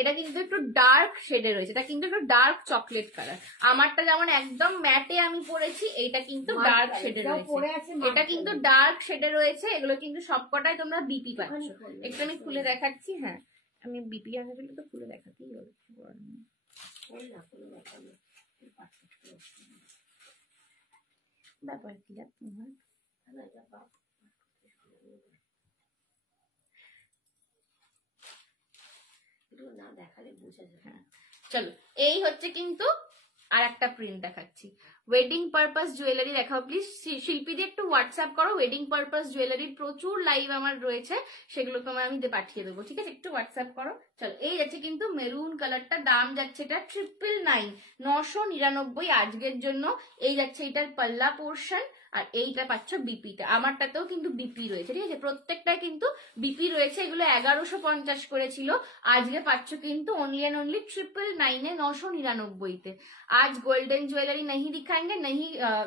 এটা কিন্তু একটু ডার্ক শেডে রয়েছে, এটা কিন্তু একটু ডার্ক চকলেট কালার। আমারটা যেমন একদম ম্যাটে আমি পরেছি, এইটা কিন্তু ডার্ক শেডে রয়েছে, এটা কিন্তু ডার্ক শেডে রয়েছে। এগুলো কিন্তু সবকটাই তোমরা বিপি পাচ্ছ। একটু আমি খুলে দেখাচ্ছি। হ্যাঁ, আমি বিপি আনতে গেলে তো খুলে দেখাতেই হবে, ব্যাপার কি না দেখালে বোঝা যাবে। চলো, এই হচ্ছে কিন্তু আর একটা প্রিন্ট দেখাচ্ছি। ওয়েডিং পারপাস জুয়েলারি দেখাও প্লিজ। শিল্পীদি একটু হোয়াটসঅ্যাপ করো। ওয়েডিং পারপাস জুয়েলারির প্রচুর লাইভ আমার রয়েছে, সেগুলো তোমার আমি পাঠিয়ে দেবো, ঠিক আছে? একটু হোয়াটসঅ্যাপ করো। চলো, এই যাচ্ছে কিন্তু মেরুন কালারটা, দাম যাচ্ছে এটা 999, 999 আজকের জন্য। এই যাচ্ছে এটার পাল্লা পোর্শন, আর এইটা পাচ্ছ বিপিটা। আমারটাতেও কিন্তু বিপি রয়েছে, ঠিক আছে? প্রত্যেকটাই কিন্তু বিপি রয়েছে। এগুলো 1150 করেছিল, আজকে পাচ্ছ কিন্তু অনলি এন্ড অনলি 999 999 आज गोल्डन ज्वेलरी नहीं दिखाएंगे,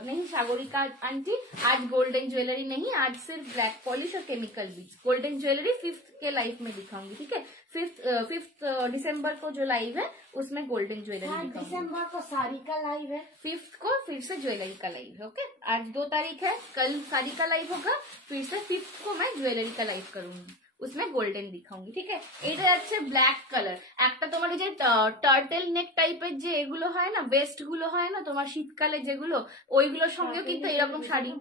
नहीं सागरिका आंटी, आज गोल्डन ज्वेलरी नहीं, आज सिर्फ ब्लैक पॉलिश और केमिकल बीज। गोल्डन ज्वेलरी 5th के लाइव में दिखाऊंगी, ठीक है? 5th दिसंबर को जो लाइव है उसमें गोल्डन ज्वेलरी दिखाऊंगी। दिसंबर को साड़ी का लाइव है, 5th को फिर से ज्वेलरी का लाइव है। ओके, आज 2 तारीख है, कल साड़ी का लाइव होगा, फिर से 5th को मैं ज्वेलरी का लाइव करूंगी, उसमें गोल्डन दिखाऊंगी, ठीक है? এটা যাচ্ছে ব্ল্যাক কালার। একটা তোমার যে টার্টেল নেক টাইপের যে এগুলো হয় না, বেস্ট গুলো হয় না তোমার শীতকালে যেগুলো, ওইগুলোর সঙ্গেও কিন্তু এরকম শাড়ি,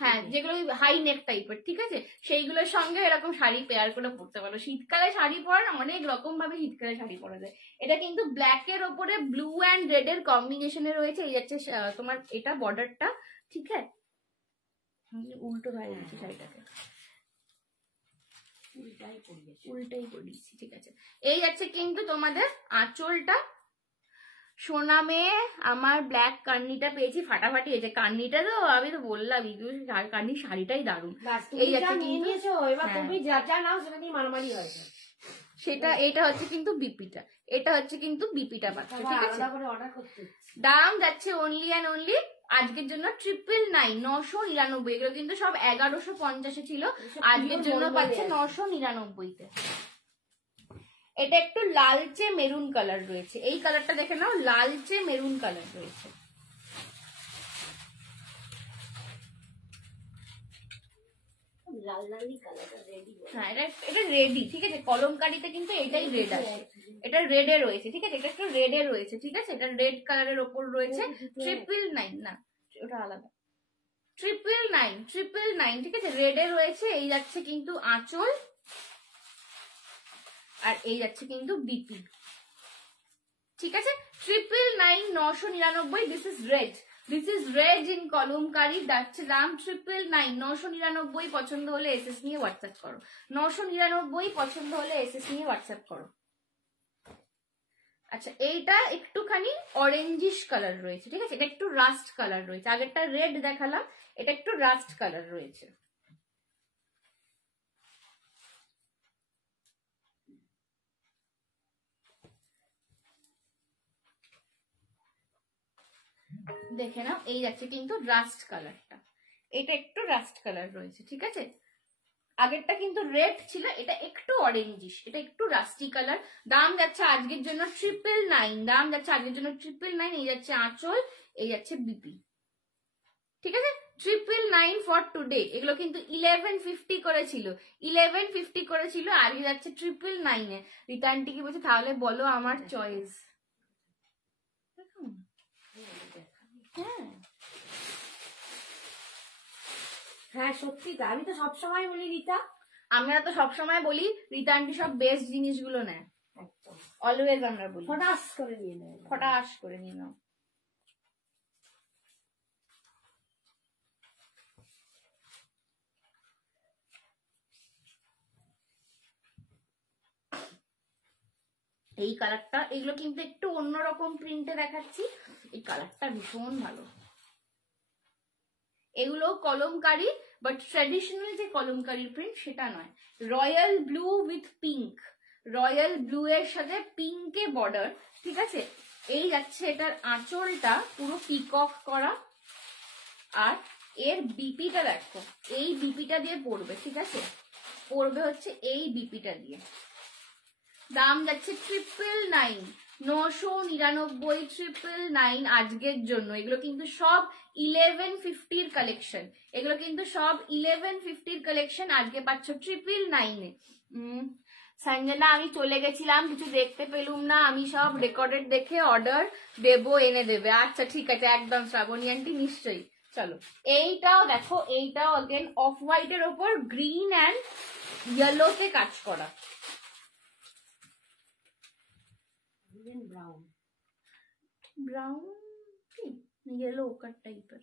হ্যাঁ, যেগুলো হাই নেক টাইপের, ঠিক আছে, সেইগুলোর সঙ্গে এরকম শাড়ি পেয়ার করে পরতে পারো। শীতকালে শাড়ি পরা অনেক রকম ভাবে শীতকালে শাড়ি পরা যায়। এটা কিন্তু ব্ল্যাক এর ওপরে ব্লু অ্যান্ড রেড এর কম্বিনেশনে রয়েছে। এই যাচ্ছে তোমার এটা বর্ডারটা, ঠিক আছে? উল্টো ধরে দিচ্ছি শাড়িটাকে, উল্টাই পড়িয়েছি, ঠিক আছে? এই যাচ্ছে কিন্তু তোমাদের আঁচলটা। সোনা মেয়ে আমার ব্ল্যাক কান্নিটা পেয়েছি, ফাটাফাটি হয়েছে কান্নিটা। তো আমি তো বললাম কান্নি শাড়িটাই দারুণ। এই যাচ্ছে কিন্তু সেটা, এটা হচ্ছে কিন্তু বিপিটা, এটা হচ্ছে কিন্তু বিপিটা পাচ্ছ, ঠিক আছে? দাম যাচ্ছে অনলি অ্যান্ড অনলি আজকের জন্য 999, 999। এগুলো কিন্তু সব 1150 ছিল, আজকের জন্য পাচ্ছে 999-তে। এটা একটু লালচে মেরুন কালার রয়েছে, এই কালারটা দেখে নাও, লালচে মেরুন কালার রয়েছে। হ্যাঁ, এটা রেডি, ঠিক আছে? কলমকারিতে কিন্তু এটাই রেড আছে, এটা রেডে রয়েছে, ঠিক আছে? এটা একটু রেডে রয়েছে, ঠিক আছে? এটা রেড কালারের ওপর রয়েছে। 999 না, ওটা আলাদা। 999, ঠিক আছে? রেডে রয়েছে। এই যাচ্ছে কিন্তু আঁচল, আর এই যাচ্ছে কিন্তু বিপি, ঠিক আছে? 999, 999। This is red, this is red in kalamkari, যাচ্ছে দাম 999, 999। পছন্দ হলে এসএস নিয়ে হোয়াটসঅ্যাপ করো, 999 পছন্দ হলে এসএস নিয়ে হোয়াটসঅ্যাপ করো। আচ্ছা, এইটা একটুখানি অরেঞ্জিশ কালার রয়েছে, ঠিক আছে? এটা একটু রাস্ট কালার রয়েছে, আগেরটা রেড দেখালাম, এটা একটু রাস্ট কালার রয়েছে। দেখে নাও, এই যাচ্ছে কিন্তু রাস্ট কালারটা, এটা একটু রাস্ট কালার রয়েছে, ঠিক আছে? আগেরটা কিন্তু রেড ছিল, এটা একটু অরেঞ্জিশ, এটা একটু রাস্টি কালার। দাম যাচ্ছে আজকের জন্য 999, দাম যাচ্ছে আজকের জন্য 999। এই যাচ্ছে আঁচল, এই যাচ্ছে বিপি, ঠিক আছে? 999 ফর টুডে। এগুলো কিন্তু 1150 করেছিল, 1150 করেছিল, আজকে যাচ্ছে 999-এ। রিটার্নটি কি বলছে তাহলে বলো আমার চয়েস। হ্যাঁ সত্যি তো, আমি তো সবসময় বলি রীতা, আমরা তো সবসময় বলি রীতা আন্টি সব বেস্ট জিনিসগুলো নেয়, অলওয়েজ আমরা বলি ফটাস করে নিয়ে নেয়, ফটাস করে নিয়ে নাও। এই কালারটা, এগুলো কিন্তু একটু অন্যরকম প্রিন্টে দেখাচ্ছি, এই কালারটা ভীষণ ভালো। এগুলো কলমকারি, বাট ট্র্যাডিশনাল যে কলমকারির প্রিন্ট সেটা নয়। Royal blue with pink, royal blue এর সাথে পিঙ্কে বর্ডার, ঠিক আছে? এই যাচ্ছে এটার আঁচলটা পুরো পিকক করা, আর এর বিপিটা দেখো, এই বিপিটা দিয়ে পড়বে, ঠিক আছে? পড়বে হচ্ছে এই বিপিটা দিয়ে। দাম যাচ্ছে 999, 999, 999 আজকের জন্য। এগুলো কিন্তু সব 1150 কালেকশন, এগুলো কিন্তু সব 1150 কালেকশন। আজকে পাচ্ছ 999 সঞ্জনা আমি চলে গেছিলাম, কিছু দেখতে পেলুম না, আমি সব রেকর্ডেড দেখে অর্ডার দেবো, এনে দেবে। আচ্ছা ঠিক আছে, একদম শ্রাবণী আন্টি নিশ্চয়ই। চলো এইটাও দেখো, এইটাও अगेन অফ হোয়াইটের ওপর গ্রিন অ্যান্ড ইয়েলোতে কাজ করা। ব্রাউন ব্রাউন কি ইয়েলো কাট টাইপের,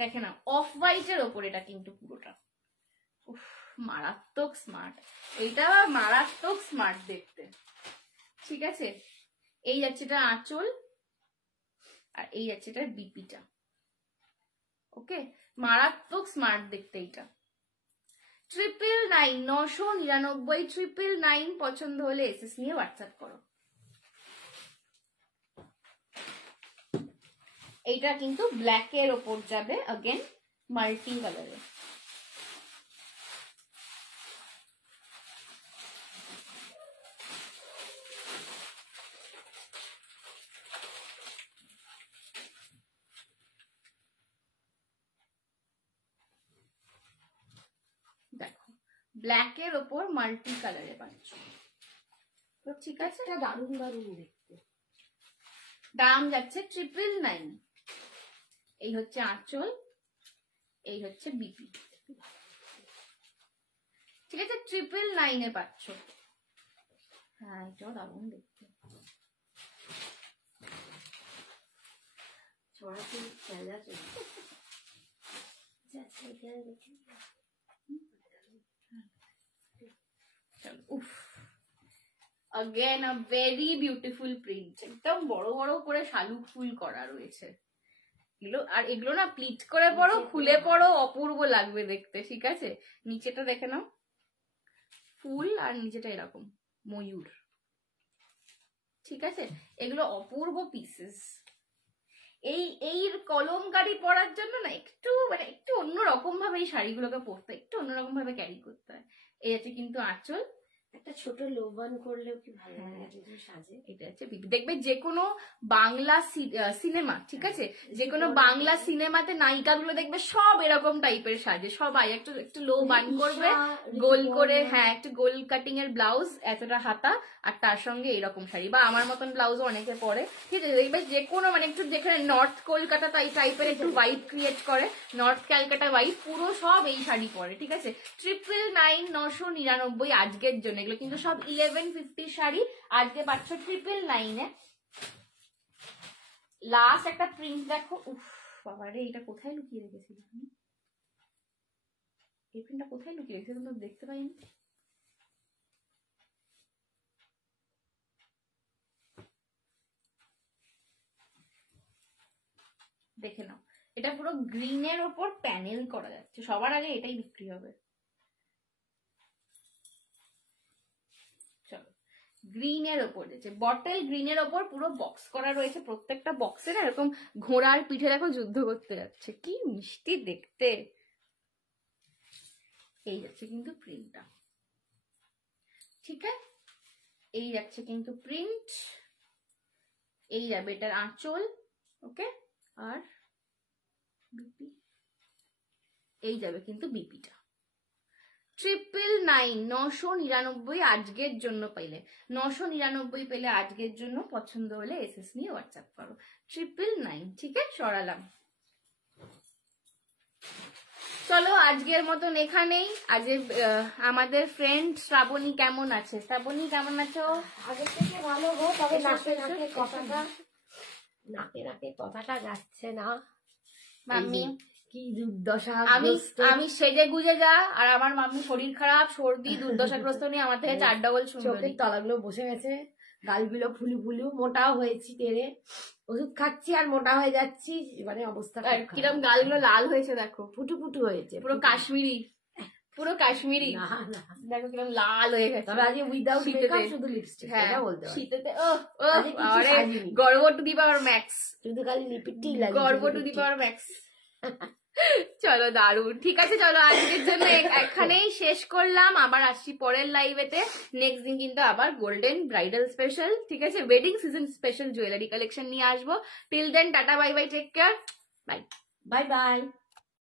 দেখে না অফ হোয়াইটের ওপর এটা কিন্তু পুরোটা। উফ মারাত্মক স্মার্ট, এইটা মারাত্মক স্মার্ট দেখতে। ঠিক আছে, এই যাচ্ছে এটা আঁচল, আর এই যাচ্ছে এটা বিপিটা। ওকে, মারাত্মক স্মার্ট দেখতে এইটা। 999, 999, 999 পছন্দ হলে এসএস নিয়ে হোয়াটসঅ্যাপ করো। এইটা কিন্তু ব্ল্যাক এর ওপর যাবে, अगेन মাল্টি কালারে। দেখো ব্ল্যাক এর ওপর মাল্টি কালারে পাচ্ছ, তো ঠিক আছে, দারুণ দারুণ দেখতে। দাম যাচ্ছে 999। এই হচ্ছে আঁচল, এই হচ্ছে বিপি। ঠিক আছে, 999 এ পাচ্ছ। হ্যাঁ এটাও দারুণ দেখতে। ছড়াতে খেলা চলছে। উফ again a very beautiful print, একদম বড় বড় করে শালুক ফুল করা রয়েছে এগুলো। আর এগুলো না প্লিট করে পড়ো, খুলে পড়ো, অপূর্ব লাগবে দেখতে। ঠিক আছে, নিচেটা দেখে নাও, ফুল, আর নিচেটা এরকম ময়ূর। ঠিক আছে, এগুলো অপূর্ব পিসেস। এই কলমকারি পরার জন্য না একটু মানে একটু অন্যরকম ভাবে এই শাড়িগুলোকে পরতে, একটু অন্যরকম ভাবে ক্যারি করতে হয়। এই হচ্ছে কিন্তু আঁচল, একটা ছোট লোবান করলেও কি ভালো লাগে সাজে। এটা হচ্ছে বিপি। দেখবে যে কোনো বাংলা সিনেমা, ঠিক আছে, যে কোনো বাংলা সিনেমাতে নায়িকাগুলো দেখবে সব এরকম টাইপের সাজে, সবাই একটু একটু লো বান করবে, গোল করে, হ্যাঁ একটু গোল কাটিং এর ব্লাউজ, এতটা হাতা, আর তার সঙ্গে এরকম শাড়ি, বা আমার মতন ব্লাউজও অনেকে পরে। ঠিক আছে, দেখবে যে কোনো মানে একটু যেখানে নর্থ কলকাতা তাই টাইপের একটু ভাইব ক্রিয়েট করে, নর্থ ক্যালকাটা ভাইব, পুরো সব এই শাড়ি পরে। ঠিক আছে, 999, 999 আজকের জন্য। এগুলো কিন্তু সব 1150 শাড়ি, আজকে পাচ্ছ 999 এ। লাস্ট একটা প্রিন্ট দেখো, উফ বাবারে, এটা কোথায় লুকিয়ে রেখেছিল আমি, এই প্রিন্টটা কোথায় লুকিয়ে রেখেছিল তোমরা দেখতে পাইনি। দেখে নাও, এটা পুরো গ্রিনের ওপর প্যানেল করা যাচ্ছে, সবার আগে এটাই বিক্রি হবে। চলো, গ্রিনের ওপর দিয়েছে, বটল গ্রিনের ওপর পুরো বক্স করা রয়েছে, প্রত্যেকটা বক্সে না এরকম ঘোড়ার পিঠে দেখো যুদ্ধ করতে যাচ্ছে, কি মিষ্টি দেখতে। এই যাচ্ছে কিন্তু প্রিন্টটা। ঠিক আছে, এই যাচ্ছে কিন্তু প্রিন্ট, এই যাবে এটার আঁচল। ওকে, আর বিপি, এই যাবে কিন্তু বিপিটা। 999, 999 আজকের জন্য পেলে, 999 পেলে আজকের জন্য। পছন্দ হলে এসএস নিয়ে হোয়াটসঅ্যাপ করো। 999। ঠিক আছে, সরালাম। চলো আজকের মতন এখানেই। আজকে আমাদের ফ্রেন্ড শ্রাবণী কেমন আছে? শ্রাবণী কেমন আছো? আগের থেকে ভালো গো, তবে নাকে নাকে কথাটা যাচ্ছে না। মাম্মি কি দুর্দশা, আমি সেজে গুজে যা, আর আমার মাম্মি শরীর খারাপ, সর্দি, দুর্দশাগ্রস্ত নিয়ে আমার থেকে 4 ডবল সুন্দরী। চোখের তলাগুলো বসে গেছে, গালগুলো ফুলু ফুলু, মোটাও হয়েছি তেরে, ওষুধ খাচ্ছি আর মোটা হয়ে যাচ্ছি, মানে অবস্থা কিরম গালগুলো লাল হয়েছে দেখো, ফুটু ফুটু হয়েছে, পুরো কাশ্মীরি, পুরো কাশ্মীরি। দেখো কিরম লাল হয়ে গেছে। তবে আজকে উইদাউট মেকআপ, শুধু লিপস্টিক, এটা বলতে পারি। শীতেতে গর্ব টু দি পাওয়ার ম্যাক্স, শুধু খালি লিপস্টিক লাগে, গর্ব টু দি পাওয়ার ম্যাক্স। চলো দারুন, ঠিক আছে চলো আজকের জন্য এখানেই শেষ করলাম, আবার আসছি পরের লাইভেতে। নেক্সট দিন কিন্তু আবার গোল্ডেন ব্রাইডাল স্পেশাল, ঠিক আছে, wedding season special jewellery collection নিয়ে আসবো। Till then tata, bye bye, take care, bye bye by.